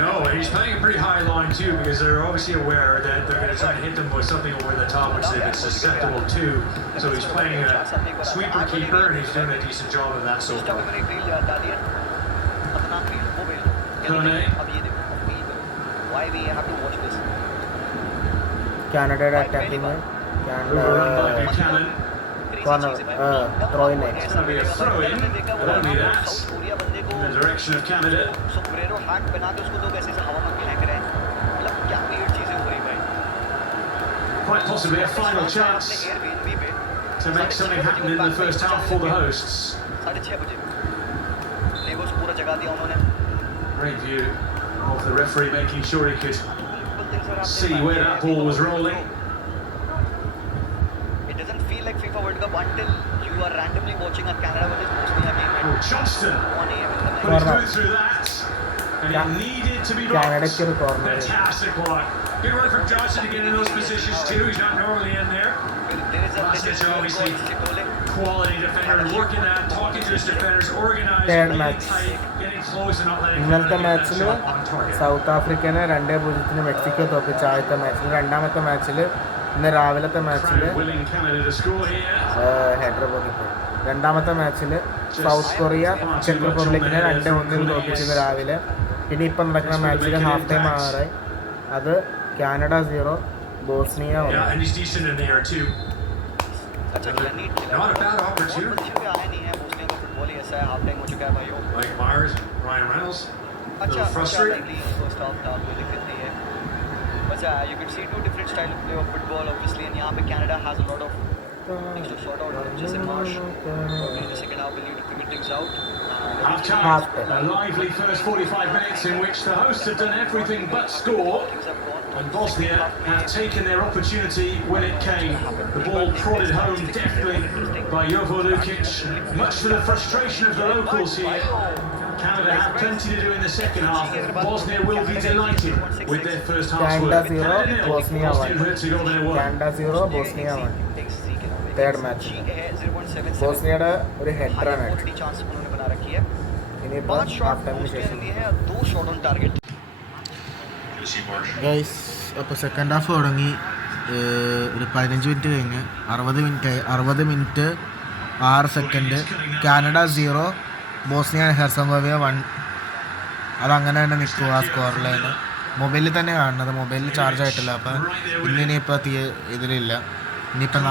No, he's playing a pretty high line too, because they're obviously aware that they're going to try to hit them with something over the top, which they've been susceptible to. So he's playing a sweeper keeper, and he's doing a decent job of that so far. കാനഡയുടെ attacking Buchanan. Corner throw in. It's going to be a throw in, but only that in the direction of Canada. Quite possibly a final chance to make something happen in the first half for the hosts. Great view of the referee making sure he could see where that ball was rolling. It doesn't feel like FIFA World Cup until you are randomly watching a Canada versus Bosnia game at Johnston 1 a.m. in the night. put his foot through that, and it needed to be blocked. കാനഡയ്ക്ക് ഒരു corner. Fantastic block. Good work from Johnson to get in those positions too. He's not normally in there. There is a Bosnia's obviously quality defender, working that, talking to his defenders, organized, Third playing match. tight, getting close and not letting ഇന്നലത്തെ them മാച്ചിൽ on target. South ആഫ്രിക്കനെ 2-0 മെക്സിക്കോ തോപ്പിച്ച ആദ്യത്തെ മാച്ചിൽ. രണ്ടാമത്തെ മാച്ചിൽ ഇന്ന് രാവിലത്തെ മാച്ചിൽ willing Canada to score here. Header പോയിപ്പോയി. രണ്ടാമത്തെ മാച്ചിൽ സൗത്ത് കൊറിയ ചെക്ക് റിപ്പബ്ലിക്കിനെ 2-1 തോൽപ്പിച്ചത് രാവിലെ. പിന്നെ ഇപ്പം നടക്കുന്ന മാച്ചിൽ ഹാഫ് ടൈം ആറായി. അത് Canada 0 Bosnia 1. Yeah, and he's decent in there too. अच्छा खेला, नीट खेला। Not a bad opportunity. बहुत बच्चे भी आए नहीं है, बोस्निया का फुटबॉल ही ऐसा है, हाफ टाइम हो चुका है भाइयों। Like Myers, Ryan Reynolds. अच्छा frustrated. लाइकली फर्स्ट हाफ था, कोई दिक्कत नहीं है। अच्छा, you could see two different style of play of football obviously, and यहाँ पे Canada has a lot of things to sort out, जैसे Marsh in the second half will need to figure things out. Half time, a lively first 45 minutes in which the hosts have done everything but score. Things have gone. And Bosnia have taken their opportunity when it came. The ball prodded home deftly by Jovo Lukic, much to the frustration of the locals here. Canada have plenty to do in the second half. Bosnia will be delighted with their first half Canada work. 0, Bosnia 1. Bosnia-Herzegovina 1. Canada 0 Bosnia 1. Third match ബോസ്നിയയുടെ ഒരു ഹെഡറാണ് already chance उन्होंने बना रखी है। ഇനിയിപ്പോൾ 5 shot half ടൈമിന് पोस्ट ശേഷം लिए हैं और 2 शॉट ऑन टारगेट। ഗൈസ് അപ്പോൾ സെക്കൻഡ് ഹാഫ് തുടങ്ങി. ഒരു 15 മിനിറ്റ് കഴിഞ്ഞ് 60 മിനിറ്റ് 6 സെക്കൻഡ് കാനഡ 0 ബോസ്നിയ ഹെർസഗോവിന 1. അതങ്ങനെ തന്നെ നിൽക്കുക ആ സ്കോർ ലൈൻ. മൊബൈലിൽ തന്നെ കാണുന്നത്, മൊബൈലിൽ ചാർജ് ആയിട്ടില്ല. അപ്പം ഇന്നിപ്പോൾ ഇതിലില്ല. ഇനിയിപ്പോൾ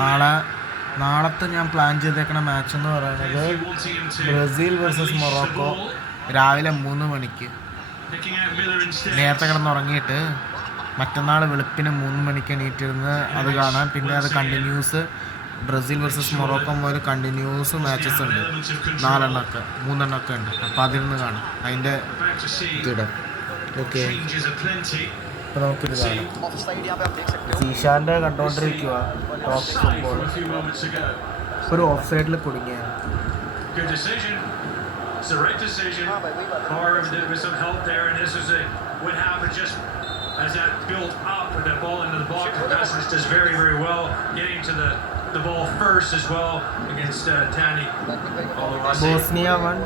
നാളത്തെ ഞാൻ പ്ലാൻ ചെയ്തേക്കണ മാച്ച് എന്ന് പറയുന്നത് ബ്രസീൽ വേഴ്സസ് മൊറോക്കോ രാവിലെ 3 മണിക്ക്. നേരത്തെ കിടന്നുറങ്ങിയിട്ട് മറ്റന്നാൾ വെളുപ്പിന് 3 മണിക്ക് എണീറ്റിരുന്ന് അത് കാണാൻ. പിന്നെ അത് കണ്ടിന്യൂസ് ബ്രസീൽ വേഴ്സസ് മൊറോക്കോ മുതൽ കണ്ടിന്യൂസ് മാച്ചസ് ഉണ്ട്, 3 എണ്ണമൊക്കെ ഉണ്ട്. അപ്പോൾ അതിരുന്ന് കാണും അതിൻ്റെ ഇതിടാം. ഓക്കെ, അപ്പോൾ നമുക്കിത് കാണാം. ऑफसाइड यहाँ पे आप देख सकते हो। ഈശാൻ്റെ കണ്ടുകൊണ്ടിരിക്കുക ടോപ്പ് ഫുട്ബോൾ. ഒരു ഓഫ് സൈഡിൽ കുടുങ്ങിയാണ്. Good decision. It's the right decision. With some help there, and this is what happened just as that built up with that ball into the box. Bassett does very, very well getting to the ball first as well against Tani. Bosnia 1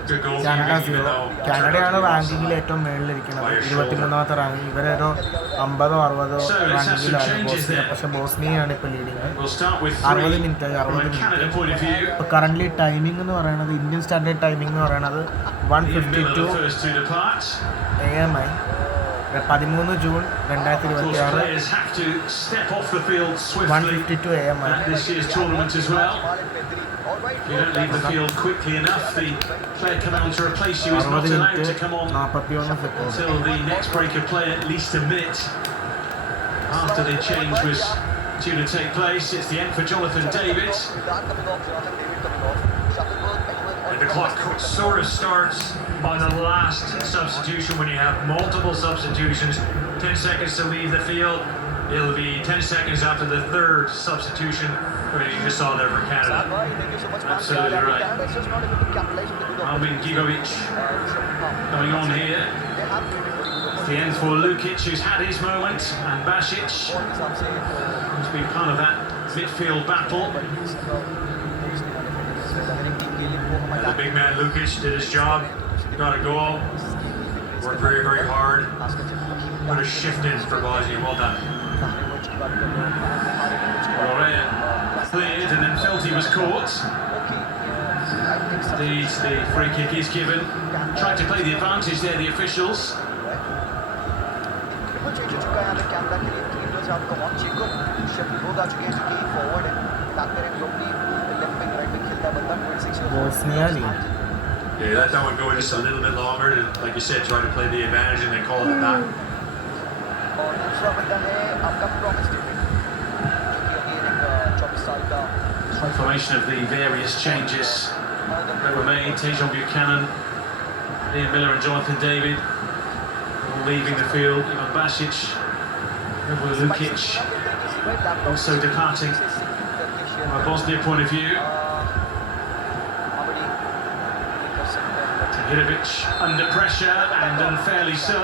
Canada 0. കാനഡയാണ് റാങ്കിങ്ങിൽ ഏറ്റവും മുകളിലിരിക്കുന്നത്, 23ാമത്തെ റാങ്ക്. ഇവരൊരു 50-60 റാങ്കിങ്ങിലാണ് ബോസ്നിയ. പക്ഷെ ബോസ്നിയയാണ് ഇപ്പോൾ ലീഡിങ്. 60 മിനിറ്റ്. ഇപ്പോൾ കറൻ്റ്ലി ടൈമിംഗ് എന്ന് പറയുന്നത്, ഇന്ത്യൻ സ്റ്റാൻഡേർഡ് ടൈമിംഗ് എന്ന് പറയുന്നത് 1:52 AM ആയി. 13 ജൂൺ 2026 1:52 AM ആയി. This year's tournament as well. If you don't leave the field quickly enough, the player coming on to replace you is not allowed to come on 41 second. until the next break of play at least a minute after the change was due to take place. It's the end for Jonathan David. And the clock sort of starts on the last substitution when you have multiple substitutions. 10 seconds to leave the field. It'll be 10 seconds after the third substitution. You just saw there for Canada. Absolutely right. Alvin Gigovic coming on here. It's the end for Lukic, who's had his moment, and Basic, who's been part of that midfield battle. The big man Lukic did his job, got a goal, worked very, very hard, put a shift in for Bosnia. Well done. Correa cleared and then Felty was caught. The free kick is given. Tried to play the advantage there, the officials. Bosnia lead. Yeah, let that one go just a little bit longer. Like you said, try to play the advantage and then call it back. और दूसरा बंदा है आपका promise tipping, जो कि अभी एक 24 साल का Confirmation of the various changes that were made. Tejon Buchanan, Ian Miller and Jonathan David all leaving the field. Ivan Basic, Jovo Lukic also departing. From a Bosnia point of view, Tahirovic under pressure and unfairly so.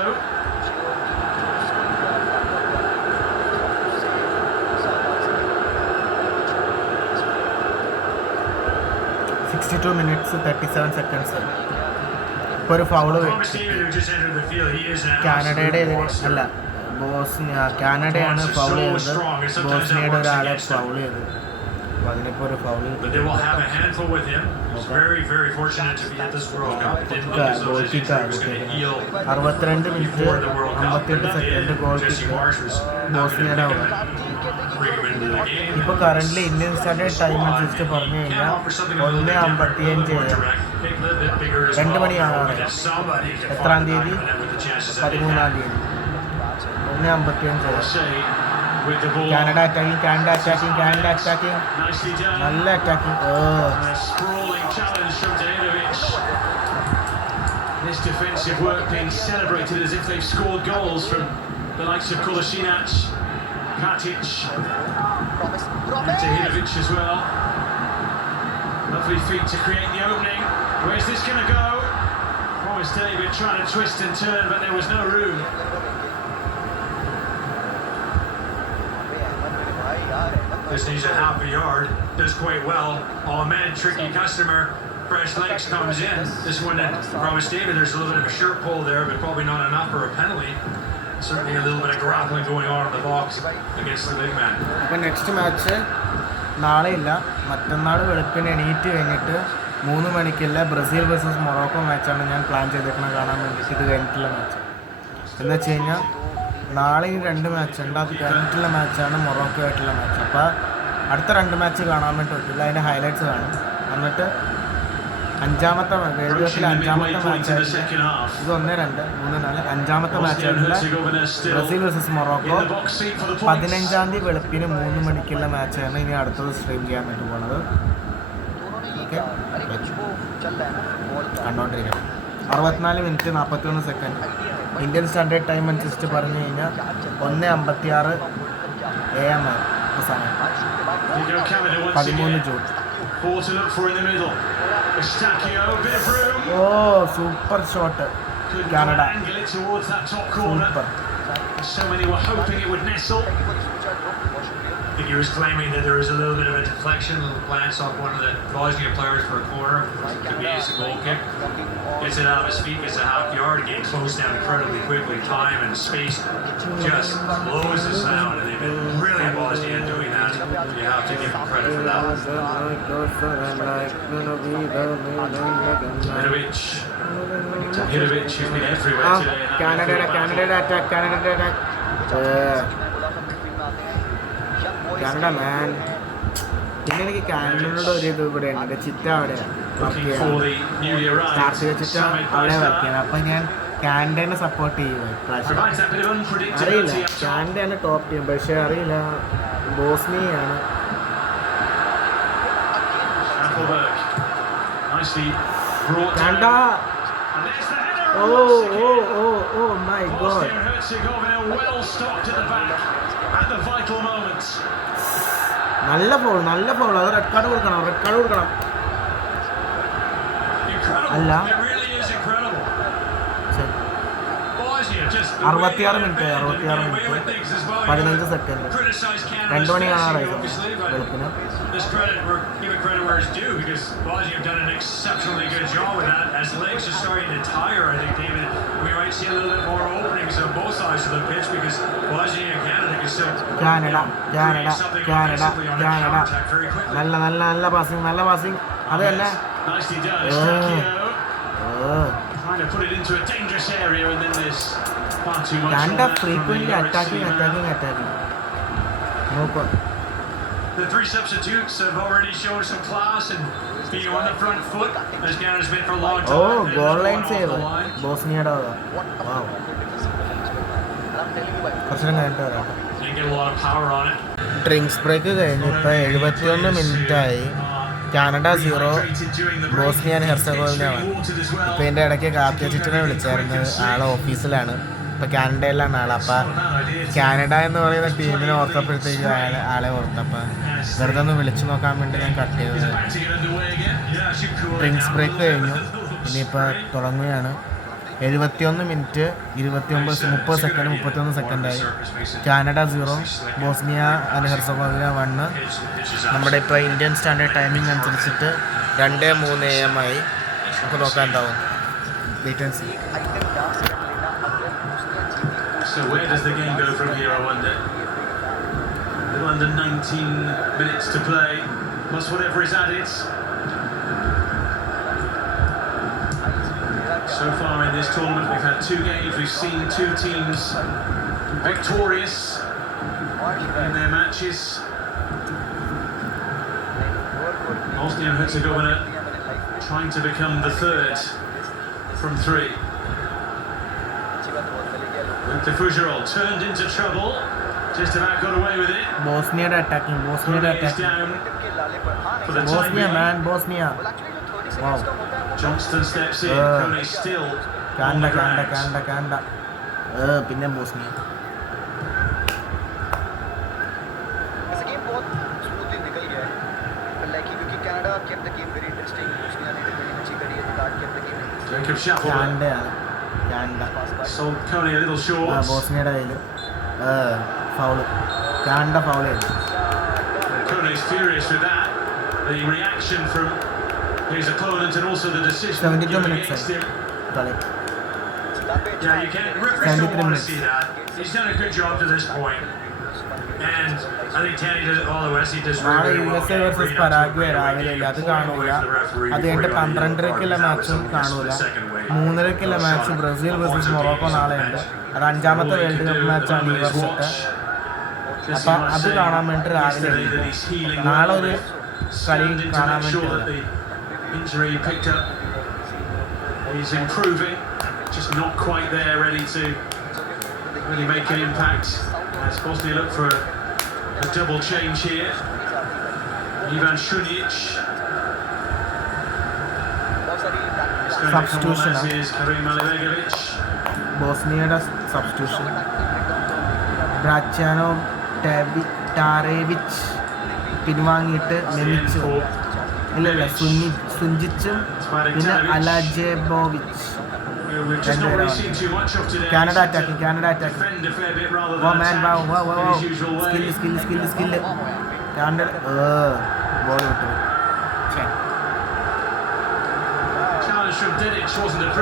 62 minutes 37 seconds. ഇപ്പോൾ ഒരു foul Thomas Taylor, who just entered the field, he is an കാനഡയുടെ എതിരെ അല്ല കാനഡയാണ് ഫൗൾ ചെയ്തത്, ബോസ്നിയയുടെ ഒരാളെ ഫൗൾ ചെയ്തത്. അപ്പോൾ അതിനിപ്പോൾ ഒരു foul. But they will have a handful with him. He's very, very fortunate to be at this World Cup. Didn't look as though this injury was going to heal 62 minute before the World Cup. 58 second goal Jesse Marsh was ബോസ്നിയയുടെ bring him into the game. ഇപ്പോൾ current Indian Standard Time അനുസരിച്ച് പറഞ്ഞു കഴിഞ്ഞാൽ 1:55 2 മണിയാകാറ്. എത്രാം തീയതി? 13-ാം തീയതി 1:55. Canada attacking, Canada attacking, Canada attacking, നല്ല attacking. This defensive work being celebrated as if they've scored goals from the likes of Kolasinac, Katic, and Tahirovic as well. Lovely feet to create the opening. Where's this going to go? Oh, it's David trying to twist and turn, but there was no room. This needs a half a yard. Does quite well. Oh man, tricky customer. Fresh legs comes in. This one that promised David, there's a little bit of a shirt pull there, but probably not enough for a penalty. Certainly a little bit of grappling going on in the box against the big man. അപ്പോൾ next match നാളെ ഇല്ല, മറ്റന്നാൾ വെളുപ്പിന് എണീറ്റ് കഴിഞ്ഞിട്ട് 3 മണിക്കുള്ള Brazil versus Morocco മാച്ചാണ് ഞാൻ പ്ലാൻ ചെയ്തേക്കുന്നത് കാണാൻ വേണ്ടിയിട്ട്. ഇത് കഴിഞ്ഞിട്ടുള്ള മാച്ച് എന്ന് വെച്ച് കഴിഞ്ഞാൽ നാളെ ഈ 2 മാച്ച് ഉണ്ട്. അത് കഴിഞ്ഞിട്ടുള്ള മാച്ചാണ് മൊറോക്കോ ആയിട്ടുള്ള മാച്ച്. അപ്പോൾ അടുത്ത 2 മാച്ച് കാണാൻ വേണ്ടി പറ്റില്ല, അതിൻ്റെ ഹൈലൈറ്റ്സ് കാണും. എന്നിട്ട് 5ാമത്തെ വേൾഡ് കപ്പിലെ 5ാമത്തെ മാച്ചായിട്ടുള്ള ഇത് 1, 2, 3, 4 5ാമത്തെ മാച്ചായിട്ടുള്ള ബ്രസീൽ വേഴ്സസ് മൊറോക്കോ 15-ാം തീയതി വെളുപ്പിന് 3 മണിക്കുള്ള മാച്ചാണ് ഇനി അടുത്തത് സ്ട്രീം ചെയ്യാൻ വേണ്ടി പോകുന്നത്. ഓക്കെ, കണ്ടോണ്ടിരിക്കണം. 64 minute 41 second Indian Standard Time അനുസരിച്ച് പറഞ്ഞു കഴിഞ്ഞാൽ 1:56 AM സമയം 13 ജൂൺ. ഓ super shot Canada, super. So many were hoping it would nestle. I think he was claiming that there was a little bit of a deflection, a little glance off one of the Bosnia players for a corner. Could be just a goal kick. Gets it out of his feet, gets a half yard, getting closed down incredibly quickly. Time and space just blows the sound, and they've been brilliant Bosnia doing that. You have to give them credit for that. Hirovic has been everywhere today. കാനഡയുടെ attack, Canada മാൻ. പിന്നെ എനിക്ക് കാനഡയുടെ ഒരു ഇത് ഇവിടെ ഉണ്ട്, ചിറ്റ അവിടെ വർക്ക് ചെയ്യണം, കാർഷിക ചിറ്റ അവിടെ വർക്ക് ചെയ്യണം. അപ്പം ഞാൻ കാനഡനെ സപ്പോർട്ട് ചെയ്യുമോ ഇപ്രാവശ്യം അറിയില്ല. കാനഡയാണ് ടോപ്പ് ടീം, പക്ഷേ അറിയില്ല ബോസ്നിയാണ്. കാനഡ, ഓ ഓ ഓ ഓ മൈ ഗോഡ്, നല്ല ഫോൾ, നല്ല ഫോൾ. അത് റെഡ് കാർഡ് കൊടുക്കണം, റെഡ് കാർഡ് കൊടുക്കണം. അല്ല 66 മിനിറ്റ് 15 സെക്കൻഡ് 2 മണി കാണാറായി വെളുപ്പിന്. This credit, we're giving credit where it's due because Bosnia have done an exceptionally good job with that. As legs are starting to tire, I think, David, we might see a little bit more openings on both sides of the pitch because Bosnia and Canada can still Canada നല്ല പാസിംഗ്, നല്ല പാസിംഗ്. അത് തന്നെ Canada frequently attacking. നോക്കുക, the three substitutes have already shown some class and being on the front foot as Canada's been for a long time. ഓ goal line save ബോസ്നിയയുടെ. കുറച്ചു കഴിഞ്ഞിട്ട് വരാം. Didn't get a lot of power on it. Drinks break കഴിഞ്ഞ് ഇപ്പോൾ 71 മിനിറ്റായി. Canada 0, Bosnia Herzegovina 1. ഇപ്പോൾ എൻ്റെ ഇടയ്ക്ക് കാർത്തിക ചിറ്റനെ വിളിച്ചായിരുന്നു, ആൾ ഓഫീസിലാണ്, ഇപ്പോൾ കാനഡയിലാണ് ആൾ. അപ്പോൾ കാനഡ എന്ന് പറയുന്ന ടീമിനെ ഓർത്തപ്പോഴത്തേക്കും ആളെ ഓർത്തപ്പോൾ വെറുതെ ഒന്ന് വിളിച്ചു നോക്കാൻ വേണ്ടി ഞാൻ കട്ട് ചെയ്തത്. ഡ്രിങ്ക്സ് ബ്രേക്ക് കഴിഞ്ഞു, ഇനിയിപ്പോൾ തുടങ്ങുകയാണ്. 71 മിനിറ്റ് 30 സെക്കൻഡ് 31 സെക്കൻഡായി. Canada 0, Bosnia and Herzegovina 1. നമ്മുടെ ഇപ്പോൾ ഇന്ത്യൻ സ്റ്റാൻഡേർഡ് ടൈമിംഗ് അനുസരിച്ചിട്ട് 2:03 AM ആയി. നമുക്ക് നോക്കാൻ ഉണ്ടാവും. Wait and see. So where does the game go from here, I wonder? A little under 19 minutes to play, plus whatever is added. So far in this tournament, we've had 2 games. We've seen 2 teams victorious in their matches. Bosnia and Herzegovina trying to become the 3rd from 3. The Fujerol turned into trouble, just about got away with it. Bosnia attacking. Is down for the time Bosnia, being. man, Bosnia. Wow. Johnston steps in. Kone still on the ground. Kanda. പിന്നെ Bosnia. This game बहुत smoothly निकल गया है. But like क्योंकि Canada kept the game very interesting. Bosnia ने very अच्छी करी है. Guard kept the game interesting. Jacob Schaffelberg Kanda. sold Kone a little short. ബോസ്നിയയുടെ കയ്യിൽ ഫൗള്. Kanda ഫൗൾ ചെയ്തു. Kone is furious with that. The reaction from his opponent and also the decision 72 given minutes against him. കളി. Yeah, you can't. Referees don't want to see that. He's done a good job to this point. And I think Tanny does, all the West, he does നാളെ really well. USA versus Paraguay രാവിലെ ഇല്ല, അത് കാണൂല. അത് കഴിഞ്ഞിട്ട് 12:30-ക്കുള്ള മാച്ചും കാണൂല. 3:30-ക്കുള്ള മാച്ച് ബ്രസീൽ വേഴ്സസ് മൊറോക്കോ നാളെ ഉണ്ട്. അത് 5ാമത്തെ വേൾഡ് കപ്പ് മാച്ചാണ് ഈ വർഷത്തെ. അപ്പം അത് കാണാൻ വേണ്ടി രാവിലെ നാളെ ഒരു കളി കാണാൻ വേണ്ടി. Injury picked up. He's improving, just not quite there, ready to really make an impact. As Bosnia look for a double change here. Ivan Šunjić. Substitution. Is Karim Alibegovic. ബോസ്നിയയുടെ സബ്സ്റ്റിറ്റ്യൂഷൻ. ബ്രാച്ചാനോ ടാരേവിച്ച് പിൻവാങ്ങിയിട്ട് മെമിച്ചു. ഇല്ല സുഞ്ചിച്ചും പിന്നെ അലാജേബോവിച്ച്. Canada attacking. Wow man, wow. Skill. Canada ball വിട്ടു.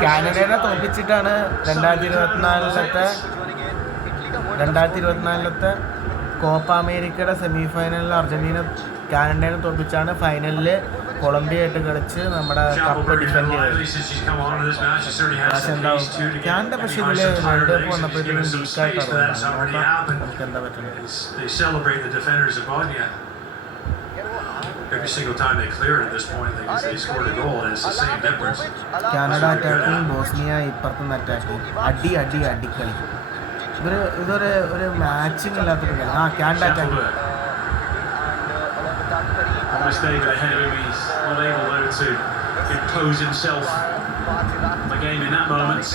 കാനഡയെ തോൽപ്പിച്ചിട്ടാണ് 2024 കോപ്പ അമേരിക്കയുടെ സെമി ഫൈനലിൽ അർജന്റീന കാനഡയെ തോൽപ്പിച്ചാണ് ഫൈനലിൽ കൊളംബിയയായിട്ട് കളിച്ച് നമ്മുടെ കപ്പ് ഡിഫെൻഡ് ചെയ്തത്. കാനഡ പക്ഷേ ഇതിൽ വേൾഡ് കപ്പ് വന്നപ്പോഴത്തേക്കും ലീക്കായിട്ടാണ് നമുക്ക് എന്താ പറ്റുന്നത്. Every single time they clear it at this point, they scored a goal, and it's the same difference. Canada attacking, Bosnia ഇപ്പുറത്തുനിന്ന് അറ്റാക്കിങ്. അടിക്കളി. ഇതൊരു മാച്ചിങ് ഇല്ലാത്തൊരു കളി. Canada attacking. Mistake ahead of him. He's not able though to impose himself on the game in that moment.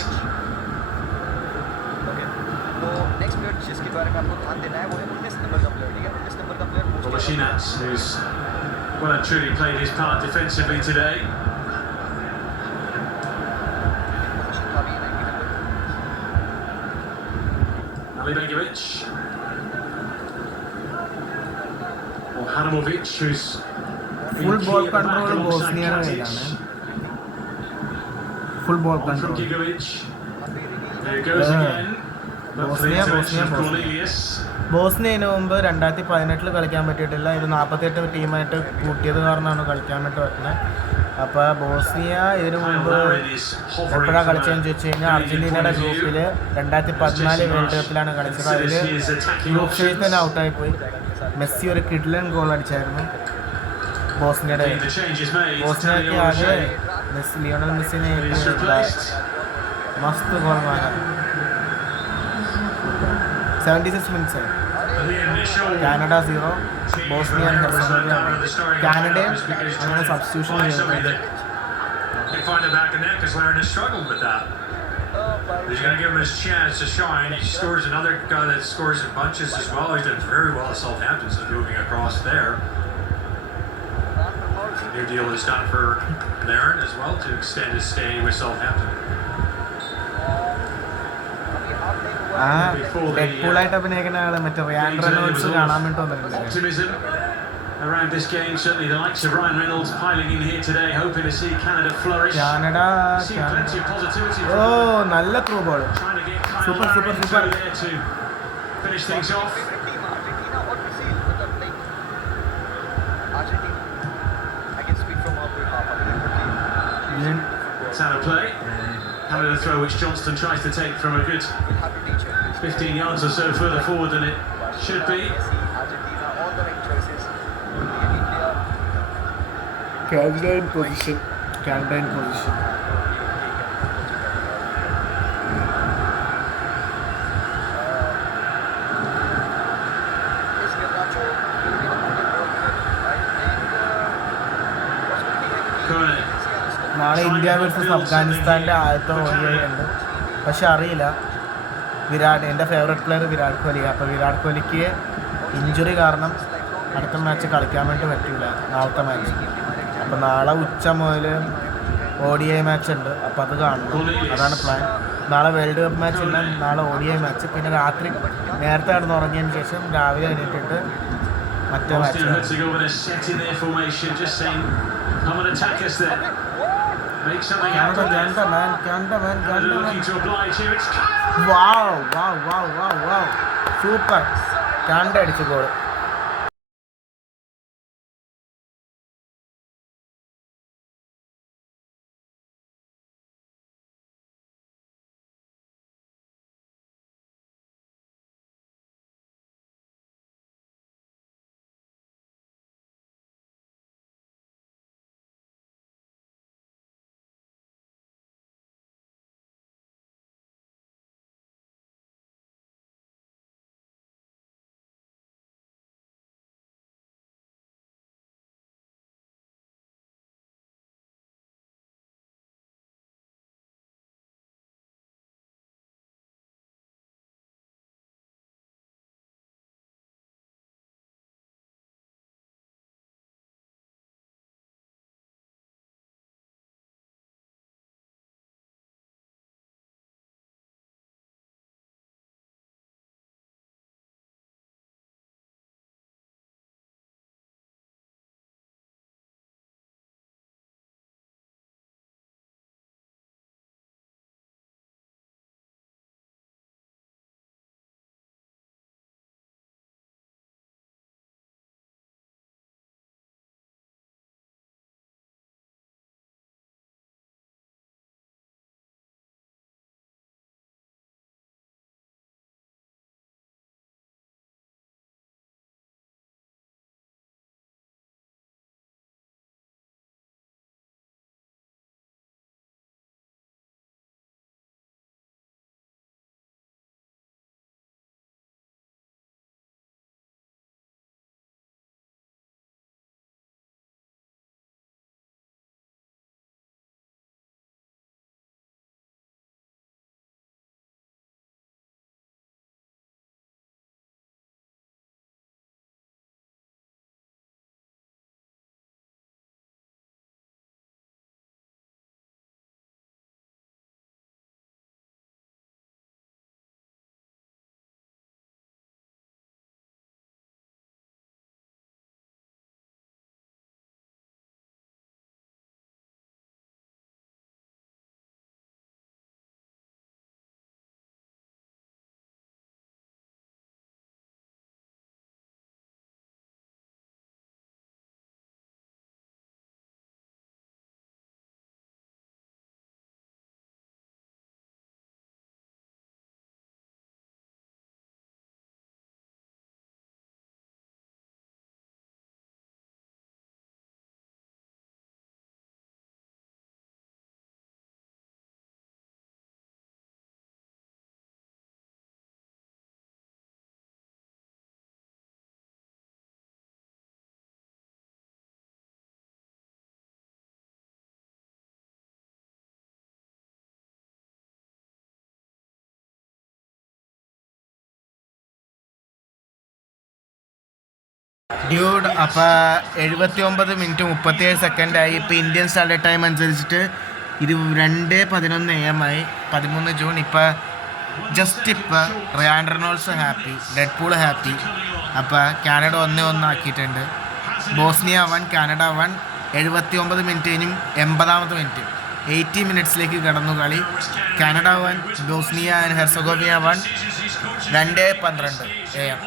Next player जिसके बारे में आपको ध्यान देना है वो है 19 नंबर का प्लेयर. ठीक है, 19 नंबर का player Bolasinac, who's well and truly played his part defensively today. Alibegovic. Hanamovic, who's full ball control ബോസ്നിയയുടെ കയ്യിലാണ്. Full ball from control. Gigovic. There it goes again. Bosnia. ബോസ്നിയന് മുമ്പ് 2018 കളിക്കാൻ പറ്റിയിട്ടില്ല. ഇത് 48 ടീമായിട്ട് കൂട്ടിയത് കാരണമാണ് കളിക്കാൻ വേണ്ടി പറ്റുന്നത്. അപ്പോൾ ബോസ്നിയ ഇതിനു മുമ്പ് എപ്പോഴാണ് കളിച്ചതെന്ന് ചോദിച്ചു കഴിഞ്ഞാൽ അർജന്റീനയുടെ ഗ്രൂപ്പിൽ 2014 വേൾഡ് കപ്പിലാണ് കളിച്ചത്. അതിൽ ഗ്രൂപ്പ് സ്റ്റേജിൽ തന്നെ ഔട്ടായിപ്പോയി. മെസ്സി ഒരു കിഡ്ലൻ ഗോൾ അടിച്ചായിരുന്നു ബോസ്നിയയുടെ. ബോസ്നിയക്ക് ആകെ ലിയോണൽ മെസ്സിനെ മസ്ത് ഗോൾ മാറാം. 76 മിനിറ്റ്സ്. കാനഡ 0, ബോസ്നിയ കാനഡയും അങ്ങനെ സബ്സ്റ്റിറ്റ്യൂഷൻ ചെയ്യുന്നത്. They find it back in net because Larin has struggled with that. He's going to give him his chance to shine. He scores another guy that scores in bunches as well. He's done very well at Southampton, so moving across there. New deal is done for Larin as well to extend his stay with Southampton. ഡെഡ്പൂളായിട്ട് അഭിനയിക്കുന്ന ആള് മറ്റേ റിയാൻ റെനോൾഡ്സ് കാണാൻ വേണ്ടി വന്നിട്ടുണ്ട്. around this game. Certainly the likes of Ryan Reynolds piling in here today, hoping to see Canada flourish. See plenty of positivity from them. നല്ല through ball. Trying to get Kyle Super, super, Larin super. there to finish things off. Argentina or Brazil? Like Argentina. I can speak from half to half. It's out of play. Canada throw which Johnston tries to take from a good We'll have to teach her. 15 yards or so further forward than it should be. Argentina, all the right choices. India. Canada in position. Is Garnacho will be the underdog here. I think Cornet. നാളെ India versus അഫ്ഗാനിസ്ഥാൻ്റെ ആദ്യത്തെ ODI ഉണ്ട്. പക്ഷെ അറിയില്ല, എൻ്റെ favourite player Virat കോഹ്ലിയാണ്. അപ്പോൾ വിരാട് കോഹ്ലിക്ക് ഇഞ്ചുറി കാരണം അടുത്ത മാച്ച് കളിക്കാൻ വേണ്ടി പറ്റില്ല, നാളത്തെ മാച്ച്. അപ്പോൾ നാളെ ഉച്ച മുതൽ ODI മാച്ച് ഉണ്ട്, അപ്പോൾ അത് കാണണം. അതാണ് പ്ലാൻ. നാളെ വേൾഡ് കപ്പ് മാച്ച് ഉണ്ട്, നാളെ ODI മാച്ച്. പിന്നെ രാത്രി നേരത്തെ കിടന്ന് ഉറങ്ങിയതിന് ശേഷം രാവിലെ എണീറ്റിട്ട് മറ്റേ match. Make something happen. Canada Looking to oblige here. It's wow. Super. Canada അടിച്ച ഗോൾ. ഡ്യൂഡ്, അപ്പോൾ 79:37 ഇപ്പോൾ ഇന്ത്യൻ സ്റ്റാൻഡേർഡ് ടൈം അനുസരിച്ചിട്ട് 2:11 AM ആയി, 13 ജൂൺ. ഇപ്പോൾ ജസ്റ്റ് ഇപ്പോൾ Ryan Reynolds happy, Deadpool happy. അപ്പോൾ കാനഡ 1-1 ആക്കിയിട്ടുണ്ട്. Bosnia 1 Canada 1. 79 മിനിറ്റിനും 80ാമത്തെ മിനിറ്റ് 80 മിനിറ്റ്സിലേക്ക് കടന്നു കളി. Canada 1 Bosnia and Herzegovina 1. 2:12 AM.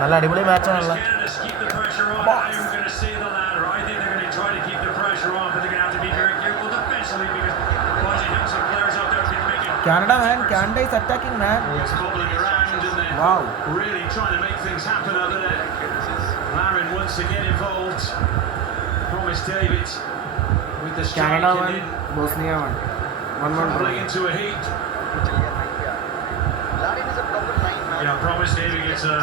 നല്ല അടിപൊളി മാച്ചാണല്ലോ. Canada man, Canada is attacking man. It's bobbling around and they're Wow. really trying to make things happen over there. Larin once again involved. Promise David with the strike Canada and 1, then Bosnia 1. 1-1 falling into a heat. Yeah, Promise David gets a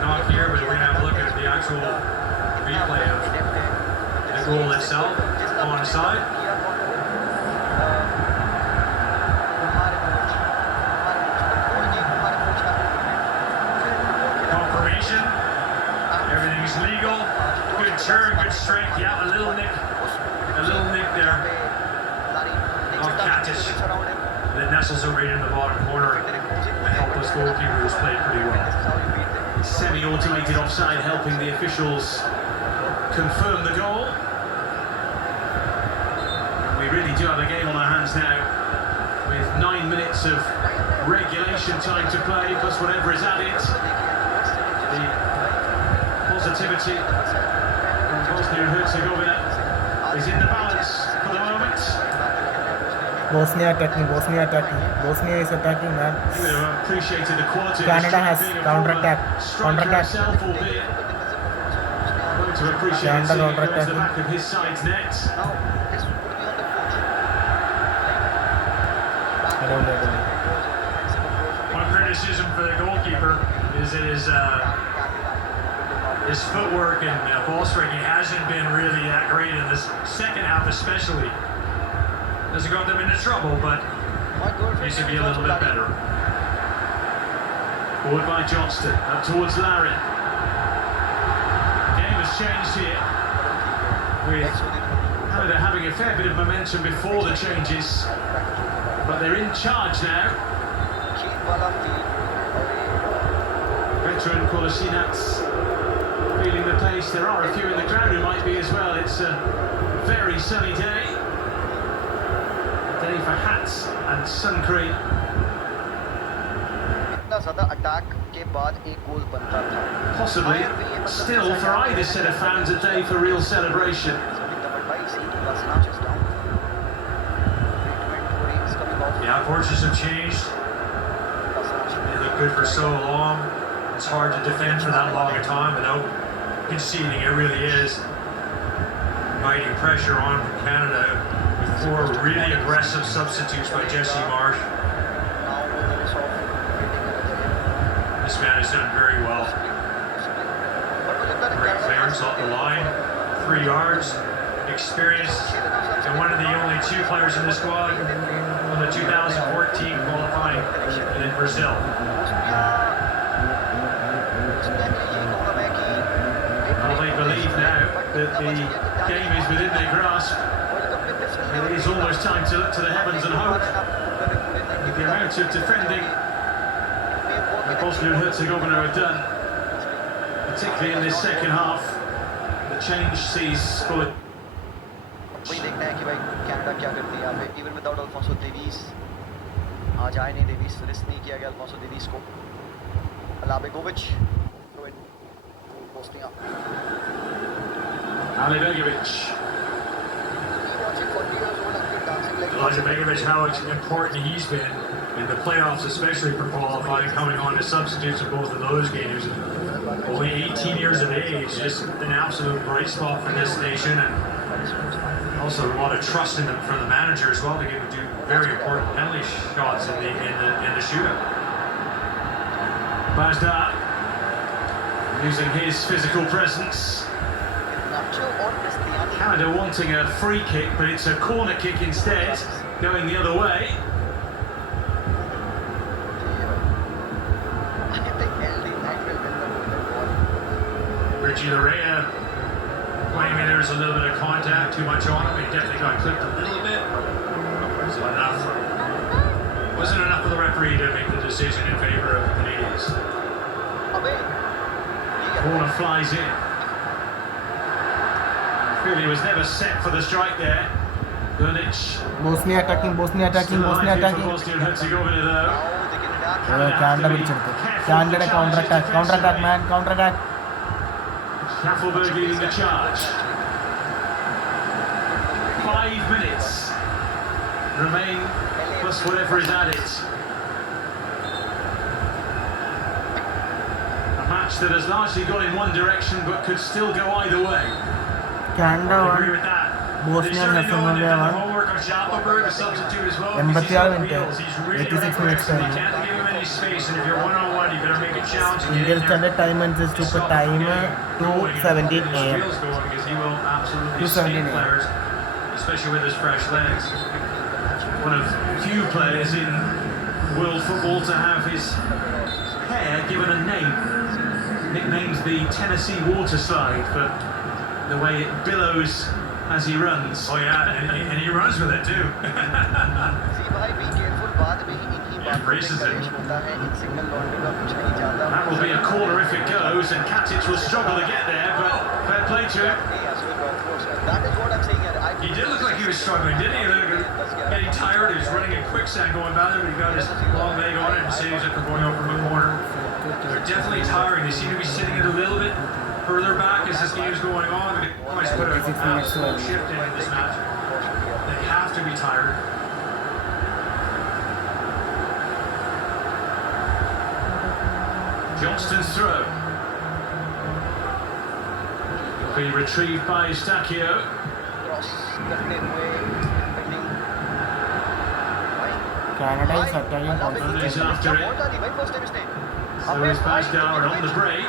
knock here, but we're going to have a look at the actual replay of the goal itself. Onside. Confirmation. Everything's legal. Good turn, good strength. Yeah, a little nick there. Oh, Katic. That nestles over right in the bottom corner. The helpless goalkeeper who's played pretty well. Semi-automated offside helping the officials confirm the goal. We really do have a game on our hands now with 9 minutes of regulation time to play plus whatever is added. The positivity from Bosnia and Herzegovina is in the balance for the moment. Bosnia attacking. Bosnia is attacking man. You would have appreciated the quality of Canada has being a counter-attack. former striker Counter-attack. himself, albeit. Going to appreciate Canada seeing it go to counter-attack. the back of his side's net. One criticism for the goalkeeper is that his footwork and ball striking hasn't been really that great in this second half, especially. Doesn't got them into trouble, but needs to be a little bit better. Forward by Johnston, up towards Larin. Game has changed here, with Canada having a fair bit of momentum before the changes, but they're in charge now. Veteran Kolasinac feeling the pace. There are a few in the crowd who might be as well. It's a very sunny day. A day for hats and sun cream. Possibly still for either set of fans a day for real celebration. Yeah, fortunes have changed. They look good for so long. It's hard to defend for that long a time without conceding. It really is. Inviting pressure on from Canada with 4 really aggressive substitutes by Jesse Marsh. This man has done very well. Great clearance off the line, 3 yards, experienced, and one of the only 2 players in the squad from the 2014 qualifying in Brazil. Well, they believe now that the game is within their grasp. It is almost time to look to the heavens and hope. With the amount of defending that Bosnia and Herzegovina have done, particularly in this second half, the change sees Sport. वही देखना है कि भाई कनाडा क्या करती है यहाँ पे. इवन विदाउट अल्फोंसो डेविस आज आए नहीं. डेविस रिस्क नहीं किया गया अल्फोंसो डेविस को. अलाबेगोविच Bosnia. Alibegovic. Begovic, how important he's been in the playoffs, especially for qualifying, coming on as substitutes in both of those games. Only 18 years of age, just an absolute bright spot for this nation, and also a lot of trust in them from the manager as well to get to do very important penalty shots in the shootout. Bazda using his physical presence. Canada wanting a free kick, but it's a corner kick instead, going the other way. Richie Larea claiming there was a little bit of contact, too much on him. He definitely got clipped a little bit. Wasn't enough for the referee to make the decision in favor of the Canadians. Corner flies in. I feel he was never set for the strike there. Burnic. Bosnia attacking. Bosnia attacking. Bosnia and Herzegovina though. Canada പിടിച്ചെടുത്തു. Canada counter attack man, counter attack. Schaffelberg leading the charge. 5 minutes remain plus whatever is added. A match that has largely gone in one direction but could still go either way. Canada I won. agree with that. Bosnia and Herzegovina The won. homework of Schaffelberg, the substitute as well. 86 minutes. He's really 86 minutes aggressive. You time. can't give him any space, and if you're one-on-one, you better make it challenging. Get Indian in there. standard time is to put timer to 17 AM. Because he will absolutely 2:17 sting players, especially with his fresh legs. One of few players in world football to have his hair given a name. Nicknamed the Tennessee Water Slide for the way it billows as he runs. Oh yeah, and he runs with it too. Embraces it. That will be a corner if it goes, and Katic will struggle to get there, but fair play to him. That is what I'm saying here. He did look like he was struggling, didn't he? Getting tired, he was running in quicksand going by there, but he got his long leg on it and saves it for going over from the corner. They're definitely tiring. They seem to be sitting it a little bit further back as this game's going on. They always put an absolute shift in this match. They have to be tired. Johnston's throw. Will be retrieved by Eustachio. Canada is attacking counter. He's after it. So is Pajdaur on the break.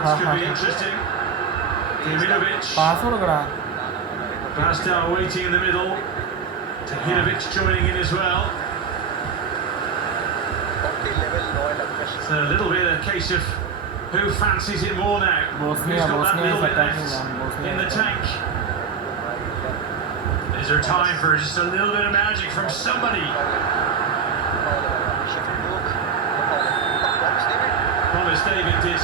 This could be interesting. Dimirovic. Pass കൊടുക്കടാ. Pajdaur waiting in the middle. Dimirovic joining in as well. It's a little bit a case of who fancies it more now. Bosnia Who's got that is little bit attacking left man. Bosnia in the tank. Is there time for just a little bit of magic from somebody? Thomas David did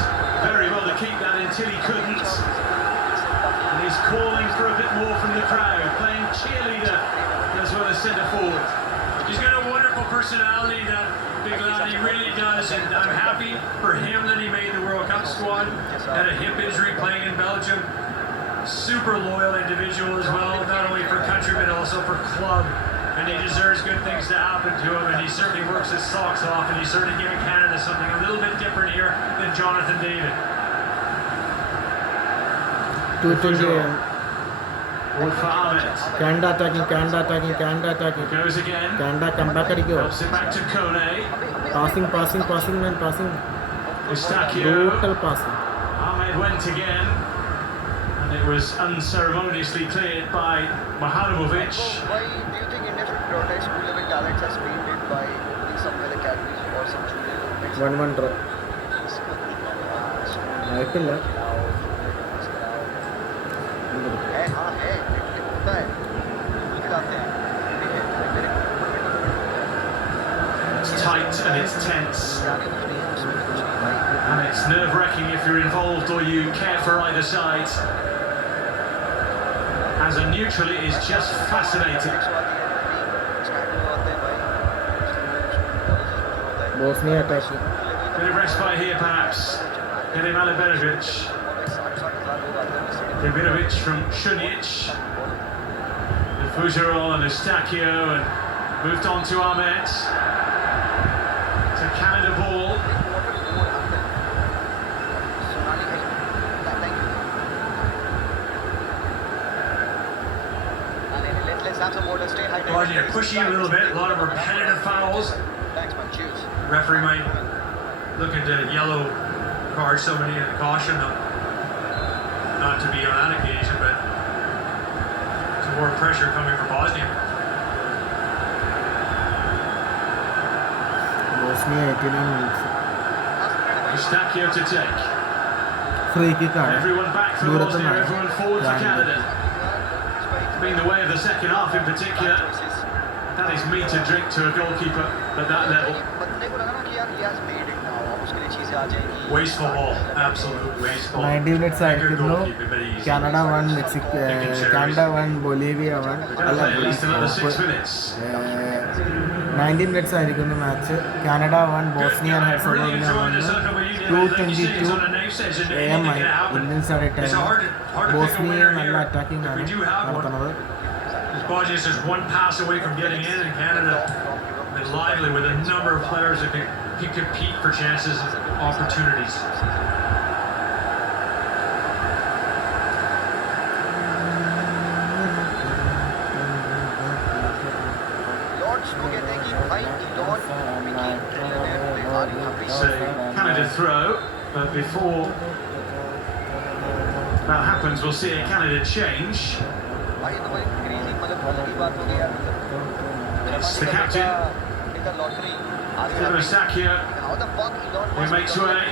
very well to keep that until he couldn't. And he's calling for a bit more from the crowd, playing cheerleader as well as centre forward. He's got a wonderful personality, that big lad. He really does, and I'm happy for him that he made the World Cup squad. Had a hip injury playing in Belgium. Super loyal individual as well, not only for country but also for club. And he deserves good things to happen to him, and he certainly works his socks off, and he's certainly giving Canada something a little bit different here than Jonathan David. 220 AM. All for Ahmed. Canada attacking. Canada attacking. Canada attacking. Goes again. Canada comeback അടിക്കോ? Drops it back to Kone. Passing man, passing. Eustachio. Brutal passing. Ahmed went again. And it was unceremoniously cleared by Mahanovic. Why do you think India should prioritize school level talents as being did by opening some well academies or some junior Olympics? 1-1 draw. ആയിട്ടില്ല. हाँ है, होता है, खिलाते हैं, It's tight and it's tense. And it's nerve-wracking if you're involved or you care for either side. As a neutral, it is just fascinating. Bosnia attacking. Bit of respite here, perhaps. Getting Aliberovic. Dimirovic from Šunić. The Fuzerol and Eustachio, and moved on to Ahmed. It's a Canada ball. Bosnia pushing a little bit, a lot of repetitive fouls. Thanks, man. Cheers. Referee might look into yellow card somebody and caution them not to be on that occasion, but some more pressure coming from Bosnia. Bosnia 89 minutes. Eustachio to take. Free kick ആണ്. Everyone back for ദൂരത്ത് Bosnia, നിന്നാണ്. everyone forward for Canada. Being the way of the second half in particular. That is meat and drink to a goalkeeper at that level. बंदे को लगा ना कि यार he has made it now. अब उसके लिए Wasteful ball, absolute wasteful. 90 minutes ആയിരിക്കുന്നു. കാനഡ 1 മെക്സിക്കോ, കാനഡ 1 ബൊളീവിയ 1 അല്ല 90 മിനിറ്റ്സ് ആയിരിക്കുന്നു match. Canada 1 Bosnia and Herzegovina 2:22 AM ആയി ഇന്ത്യൻ സ്റ്റാൻഡേർഡ് ടൈം. ബോസ്നിയ നല്ല അറ്റാക്കിംഗ് ആണ് നടത്തുന്നത്. Bosnia is just one pass away from getting in, and Canada been lively with a number of players that can compete for chances and opportunities. So Canada throw, but before that happens, we'll see a Canada change. It's the captain, who makes way,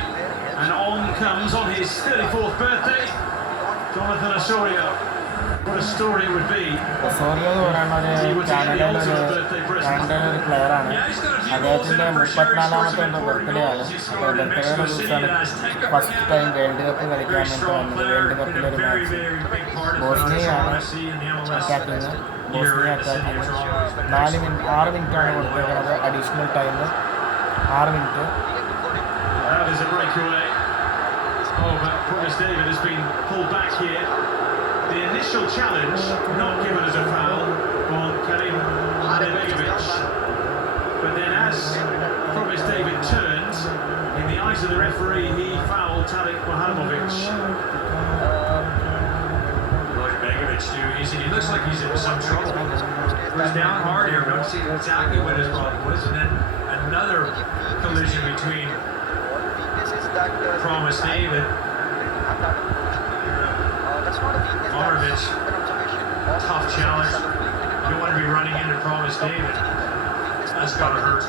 and on comes on his 34th birthday, Jonathan Osorio. What a story it would be. Osorio എന്ന് പറയുന്ന ഒരു കാനഡയിലെ ഒരു പ്ലെയറാണ്. അദ്ദേഹത്തിൻ്റെ 34ാമത്തെ ബർത്ത്ഡേ ആണ്. അപ്പോൾ ബർത്ത്ഡേയുടെ ദിവസമാണ് ഫസ്റ്റ് ടൈം വേൾഡ് കപ്പ് കളിക്കാൻ വേണ്ടി വന്നത്. വേൾഡ് കപ്പിലൊരു മാച്ച് ബോസ്നിയയാണ് അറ്റാക്കിങ്. ബോസ്നിയ അറ്റാക്കിങ് 6 മിനിറ്റാണ് കൊടുത്തേക്കുന്നത്. Additional time 6 minute. That is a breakaway. Oh, but Promise David has been pulled back here. The initial challenge not given as a foul on Karim Hanebegovic. But then as Promise David turned, in the eyes of the referee, he fouled Tadic Mohamovic. He looks like he's in some trouble. He was down hard here, not seeing exactly what his problem was, and then another collision between Promise David, Mohamovic. Tough challenge. You don't want to be running into Promise David. That's gotta hurt.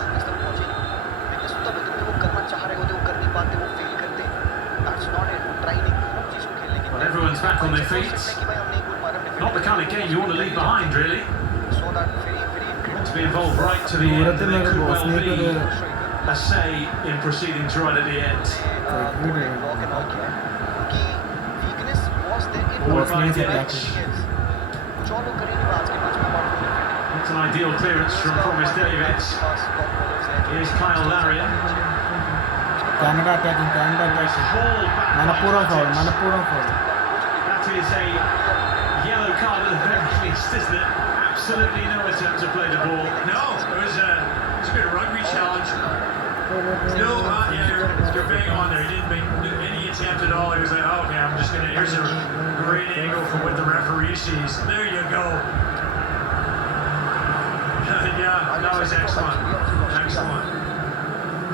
Well, everyone's back on their feet. Not the kind of game you want to leave behind, really. To be involved right to the end, and there could well be a say in proceedings right at the end. It's an ideal clearance from Promise David. Here's Kyle Larin. Canada attacking. Manappuram foul. That is a yellow card at the very least, isn't it? Absolutely no attempt to play the ball. No, it was a good rugby challenge. No, you're bang on there. He didn't make any attempt at all. He was like, oh, okay, I'm just gonna. Here's a great angle from what the referee sees. There you go. Yeah, that was excellent.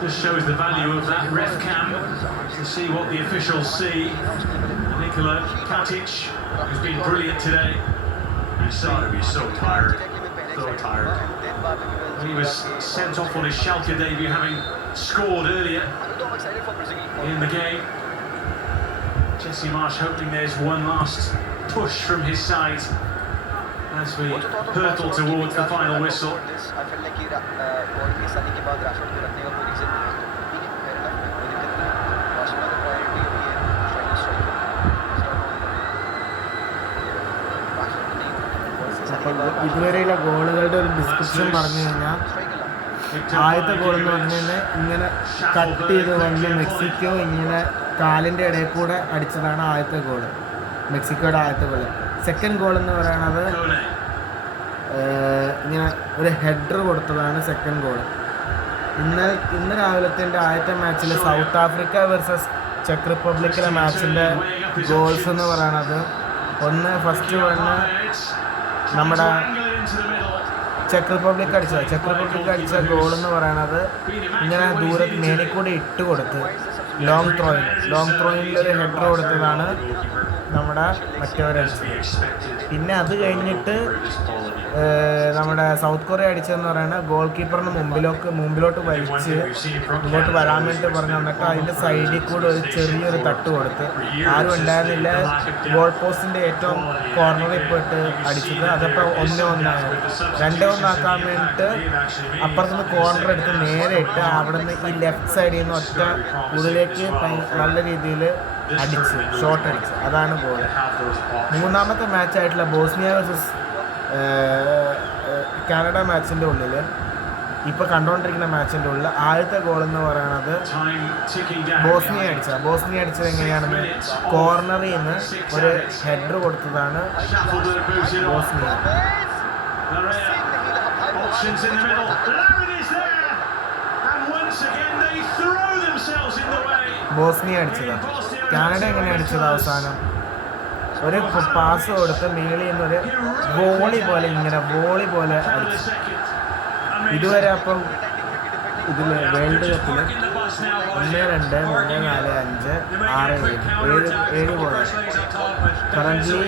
Just shows the value of that ref cam to see what the officials see. Nikola Katic, who's been brilliant today. You saw him. He's so tired. He was sent off on his Schalke debut, having scored earlier in the game. Jesse Marsh hoping there's one last push from his side as we hurtle towards the final whistle. ഇതുവരെയുള്ള ഗോളുകളുടെ ഒരു ഡിസ്ക്രിപ്ഷൻ പറഞ്ഞു കഴിഞ്ഞാൽ ആദ്യത്തെ ഗോൾ എന്ന് പറഞ്ഞു കഴിഞ്ഞാൽ ഇങ്ങനെ കട്ട് ചെയ്ത് വന്ന് മെക്സിക്കോ ഇങ്ങനെ കാലിൻ്റെ ഇടയിൽ കൂടെ അടിച്ചതാണ് ആദ്യത്തെ ഗോൾ, മെക്സിക്കോയുടെ ആദ്യത്തെ ഗോൾ. സെക്കൻഡ് ഗോൾ എന്ന് പറയുന്നത് ഇങ്ങനെ ഒരു ഹെഡർ കൊടുത്തതാണ് സെക്കൻഡ് ഗോൾ. ഇന്ന് രാവിലത്തെ ആദ്യത്തെ മാച്ചിൽ സൗത്ത് ആഫ്രിക്ക വേഴ്സസ് ചെക്ക് റിപ്പബ്ലിക്കിലെ മാച്ചിൻ്റെ ഗോൾസ് എന്ന് പറയുന്നത് ഫസ്റ്റ് വണ്ണ് നമ്മുടെ ചെക്ക് റിപ്പബ്ലിക് അടിച്ച ഗോൾ എന്ന് പറയുന്നത് ഇങ്ങനെ ദൂരത്ത് മേനിക്കൂടെ ഇട്ട് കൊടുത്ത് ലോങ് ത്രോയിൽ ഒരു ഹെഡർ കൊടുത്തതാണ് നമ്മുടെ മറ്റവരടിച്ചത്. പിന്നെ അത് കഴിഞ്ഞിട്ട് നമ്മുടെ സൗത്ത് കൊറിയ അടിച്ചതെന്ന് പറയുന്നത് ഗോൾ കീപ്പറിന് മുമ്പിലോട്ട് വലിച്ച് ഇങ്ങോട്ട് വരാൻ വേണ്ടി പറഞ്ഞു. എന്നിട്ട് അതിൻ്റെ സൈഡിൽ കൂടെ ഒരു ചെറിയൊരു തട്ട് കൊടുത്ത് ആരും ഉണ്ടായിരുന്നില്ല. ഗോൾ പോസ്റ്റിൻ്റെ ഏറ്റവും കോർണറിൽ പോയിട്ട് അടിച്ചത്. അതപ്പോൾ 1-1 2-1 ആക്കാൻ വേണ്ടിയിട്ട് അപ്പുറത്തുനിന്ന് കോർണർ എടുത്ത് നേരെ ഇട്ട് അവിടെ നിന്ന് ഈ ലെഫ്റ്റ് സൈഡിൽ നിന്ന് ഒറ്റ ഉള്ളിലേക്ക് നല്ല രീതിയിൽ അടിച്ച് ഷോട്ട് അടിച്ച്. അതാണ് ഗോൾ. മൂന്നാമത്തെ മാച്ചായിട്ടുള്ള ബോസ്നിയ വേഴ്സസ് കാനഡ മാച്ചിൻ്റെ ഉള്ളിൽ ഇപ്പോൾ കണ്ടുകൊണ്ടിരിക്കുന്ന മാച്ചിൻ്റെ ഉള്ളിൽ ആദ്യത്തെ ഗോൾ എന്ന് പറയുന്നത് ബോസ്നിയ അടിച്ചത് എങ്ങനെയാണെന്ന് കോർണറിൽ നിന്ന് ഒരു ഹെഡർ കൊടുത്തതാണ് ബോസ്നിയ. ബോസ്നിയ അടിച്ചതാണ്. കാനഡ എങ്ങനെ അടിച്ചത്? അവസാനം ഒരു പാസ് കൊടുത്ത് മേളിൽ നിന്നൊരു വോളി പോലെ അടിച്ചു. ഇതുവരെ അപ്പം ഇതിൽ വേൾഡ് കപ്പിൽ 1, 2, 3, 4, 5, 6, 7 ഗോളാണ്. കറൻ്റ്ലി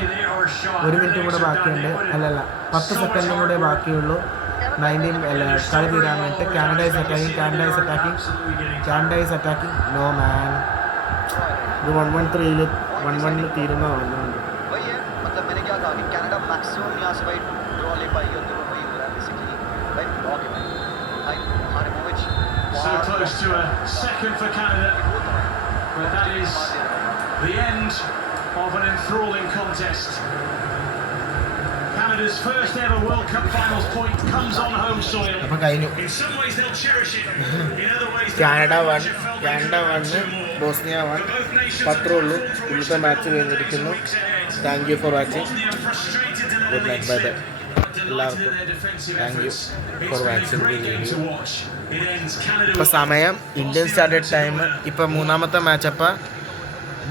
1 മിനിറ്റ് കൂടെ ബാക്കിയുണ്ട്. 10 സെക്കൻഡും കൂടെ ബാക്കിയുള്ളൂ. 19 കളി തീരാൻ വേണ്ടിയിട്ട്. Canada is attacking. No man. ഇത് 1-1-3 1-1 തീരുന്ന വന്നുകൊണ്ട് so close to a second for Canada, but that is the end of an enthralling contest. Canada's first ever World Cup finals point comes on home soil. In some ways they'll cherish it, in other ways Canada won, Bosnia won. പത്രമുള്ളൂ. ഇന്നത്തെ match കഴിഞ്ഞിരിക്കുന്നു. Thank you for watching. Good night. Bye bye. എല്ലാവർക്കും thank you for watching video. ഇപ്പോൾ സമയം Indian Standard time. ഇപ്പോൾ മൂന്നാമത്തെ മാച്ച്. അപ്പോൾ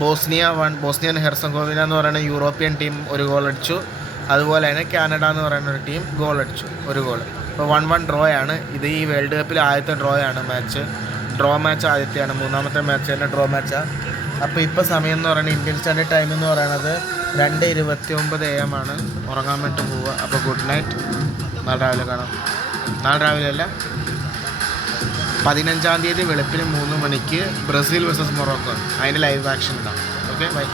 Bosnia Herzegovina എന്ന് പറയുന്ന യൂറോപ്യൻ ടീം ഒരു ഗോൾ അടിച്ചു. അതുപോലെ തന്നെ കാനഡ എന്ന് പറയുന്ന ഒരു ടീം ഗോൾ അടിച്ചു, ഒരു ഗോൾ. ഇപ്പോൾ 1-1 ഡ്രോ ആണ്. ഇത് ഈ വേൾഡ് കപ്പിൽ ആദ്യത്തെ ഡ്രോ ആണ്. ഡ്രോ മാച്ച് ആദ്യത്തെയാണ്. മൂന്നാമത്തെ മാച്ച് തന്നെ ഡ്രോ മാച്ചാണ്. അപ്പോൾ ഇപ്പോൾ സമയം എന്ന് പറയുന്നത് ഇന്ത്യൻ സ്റ്റാൻഡേർഡ് ടൈം എന്ന് പറയുന്നത് 2:29 AM ആണ്. ഉറങ്ങാൻ വേണ്ടി പോവുക. അപ്പോൾ ഗുഡ് നൈറ്റ്. നാളെ രാവിലെ കാണാം. നാളെ രാവിലെ അല്ല, 15-ാം തീയതി വെളുപ്പിന് 3 മണിക്ക് ബ്രസീൽ വേഴ്സസ് മൊറോക്കോ. അതിൻ്റെ ലൈവ് ആക്ഷൻ ഉണ്ടാവും. Okay bye.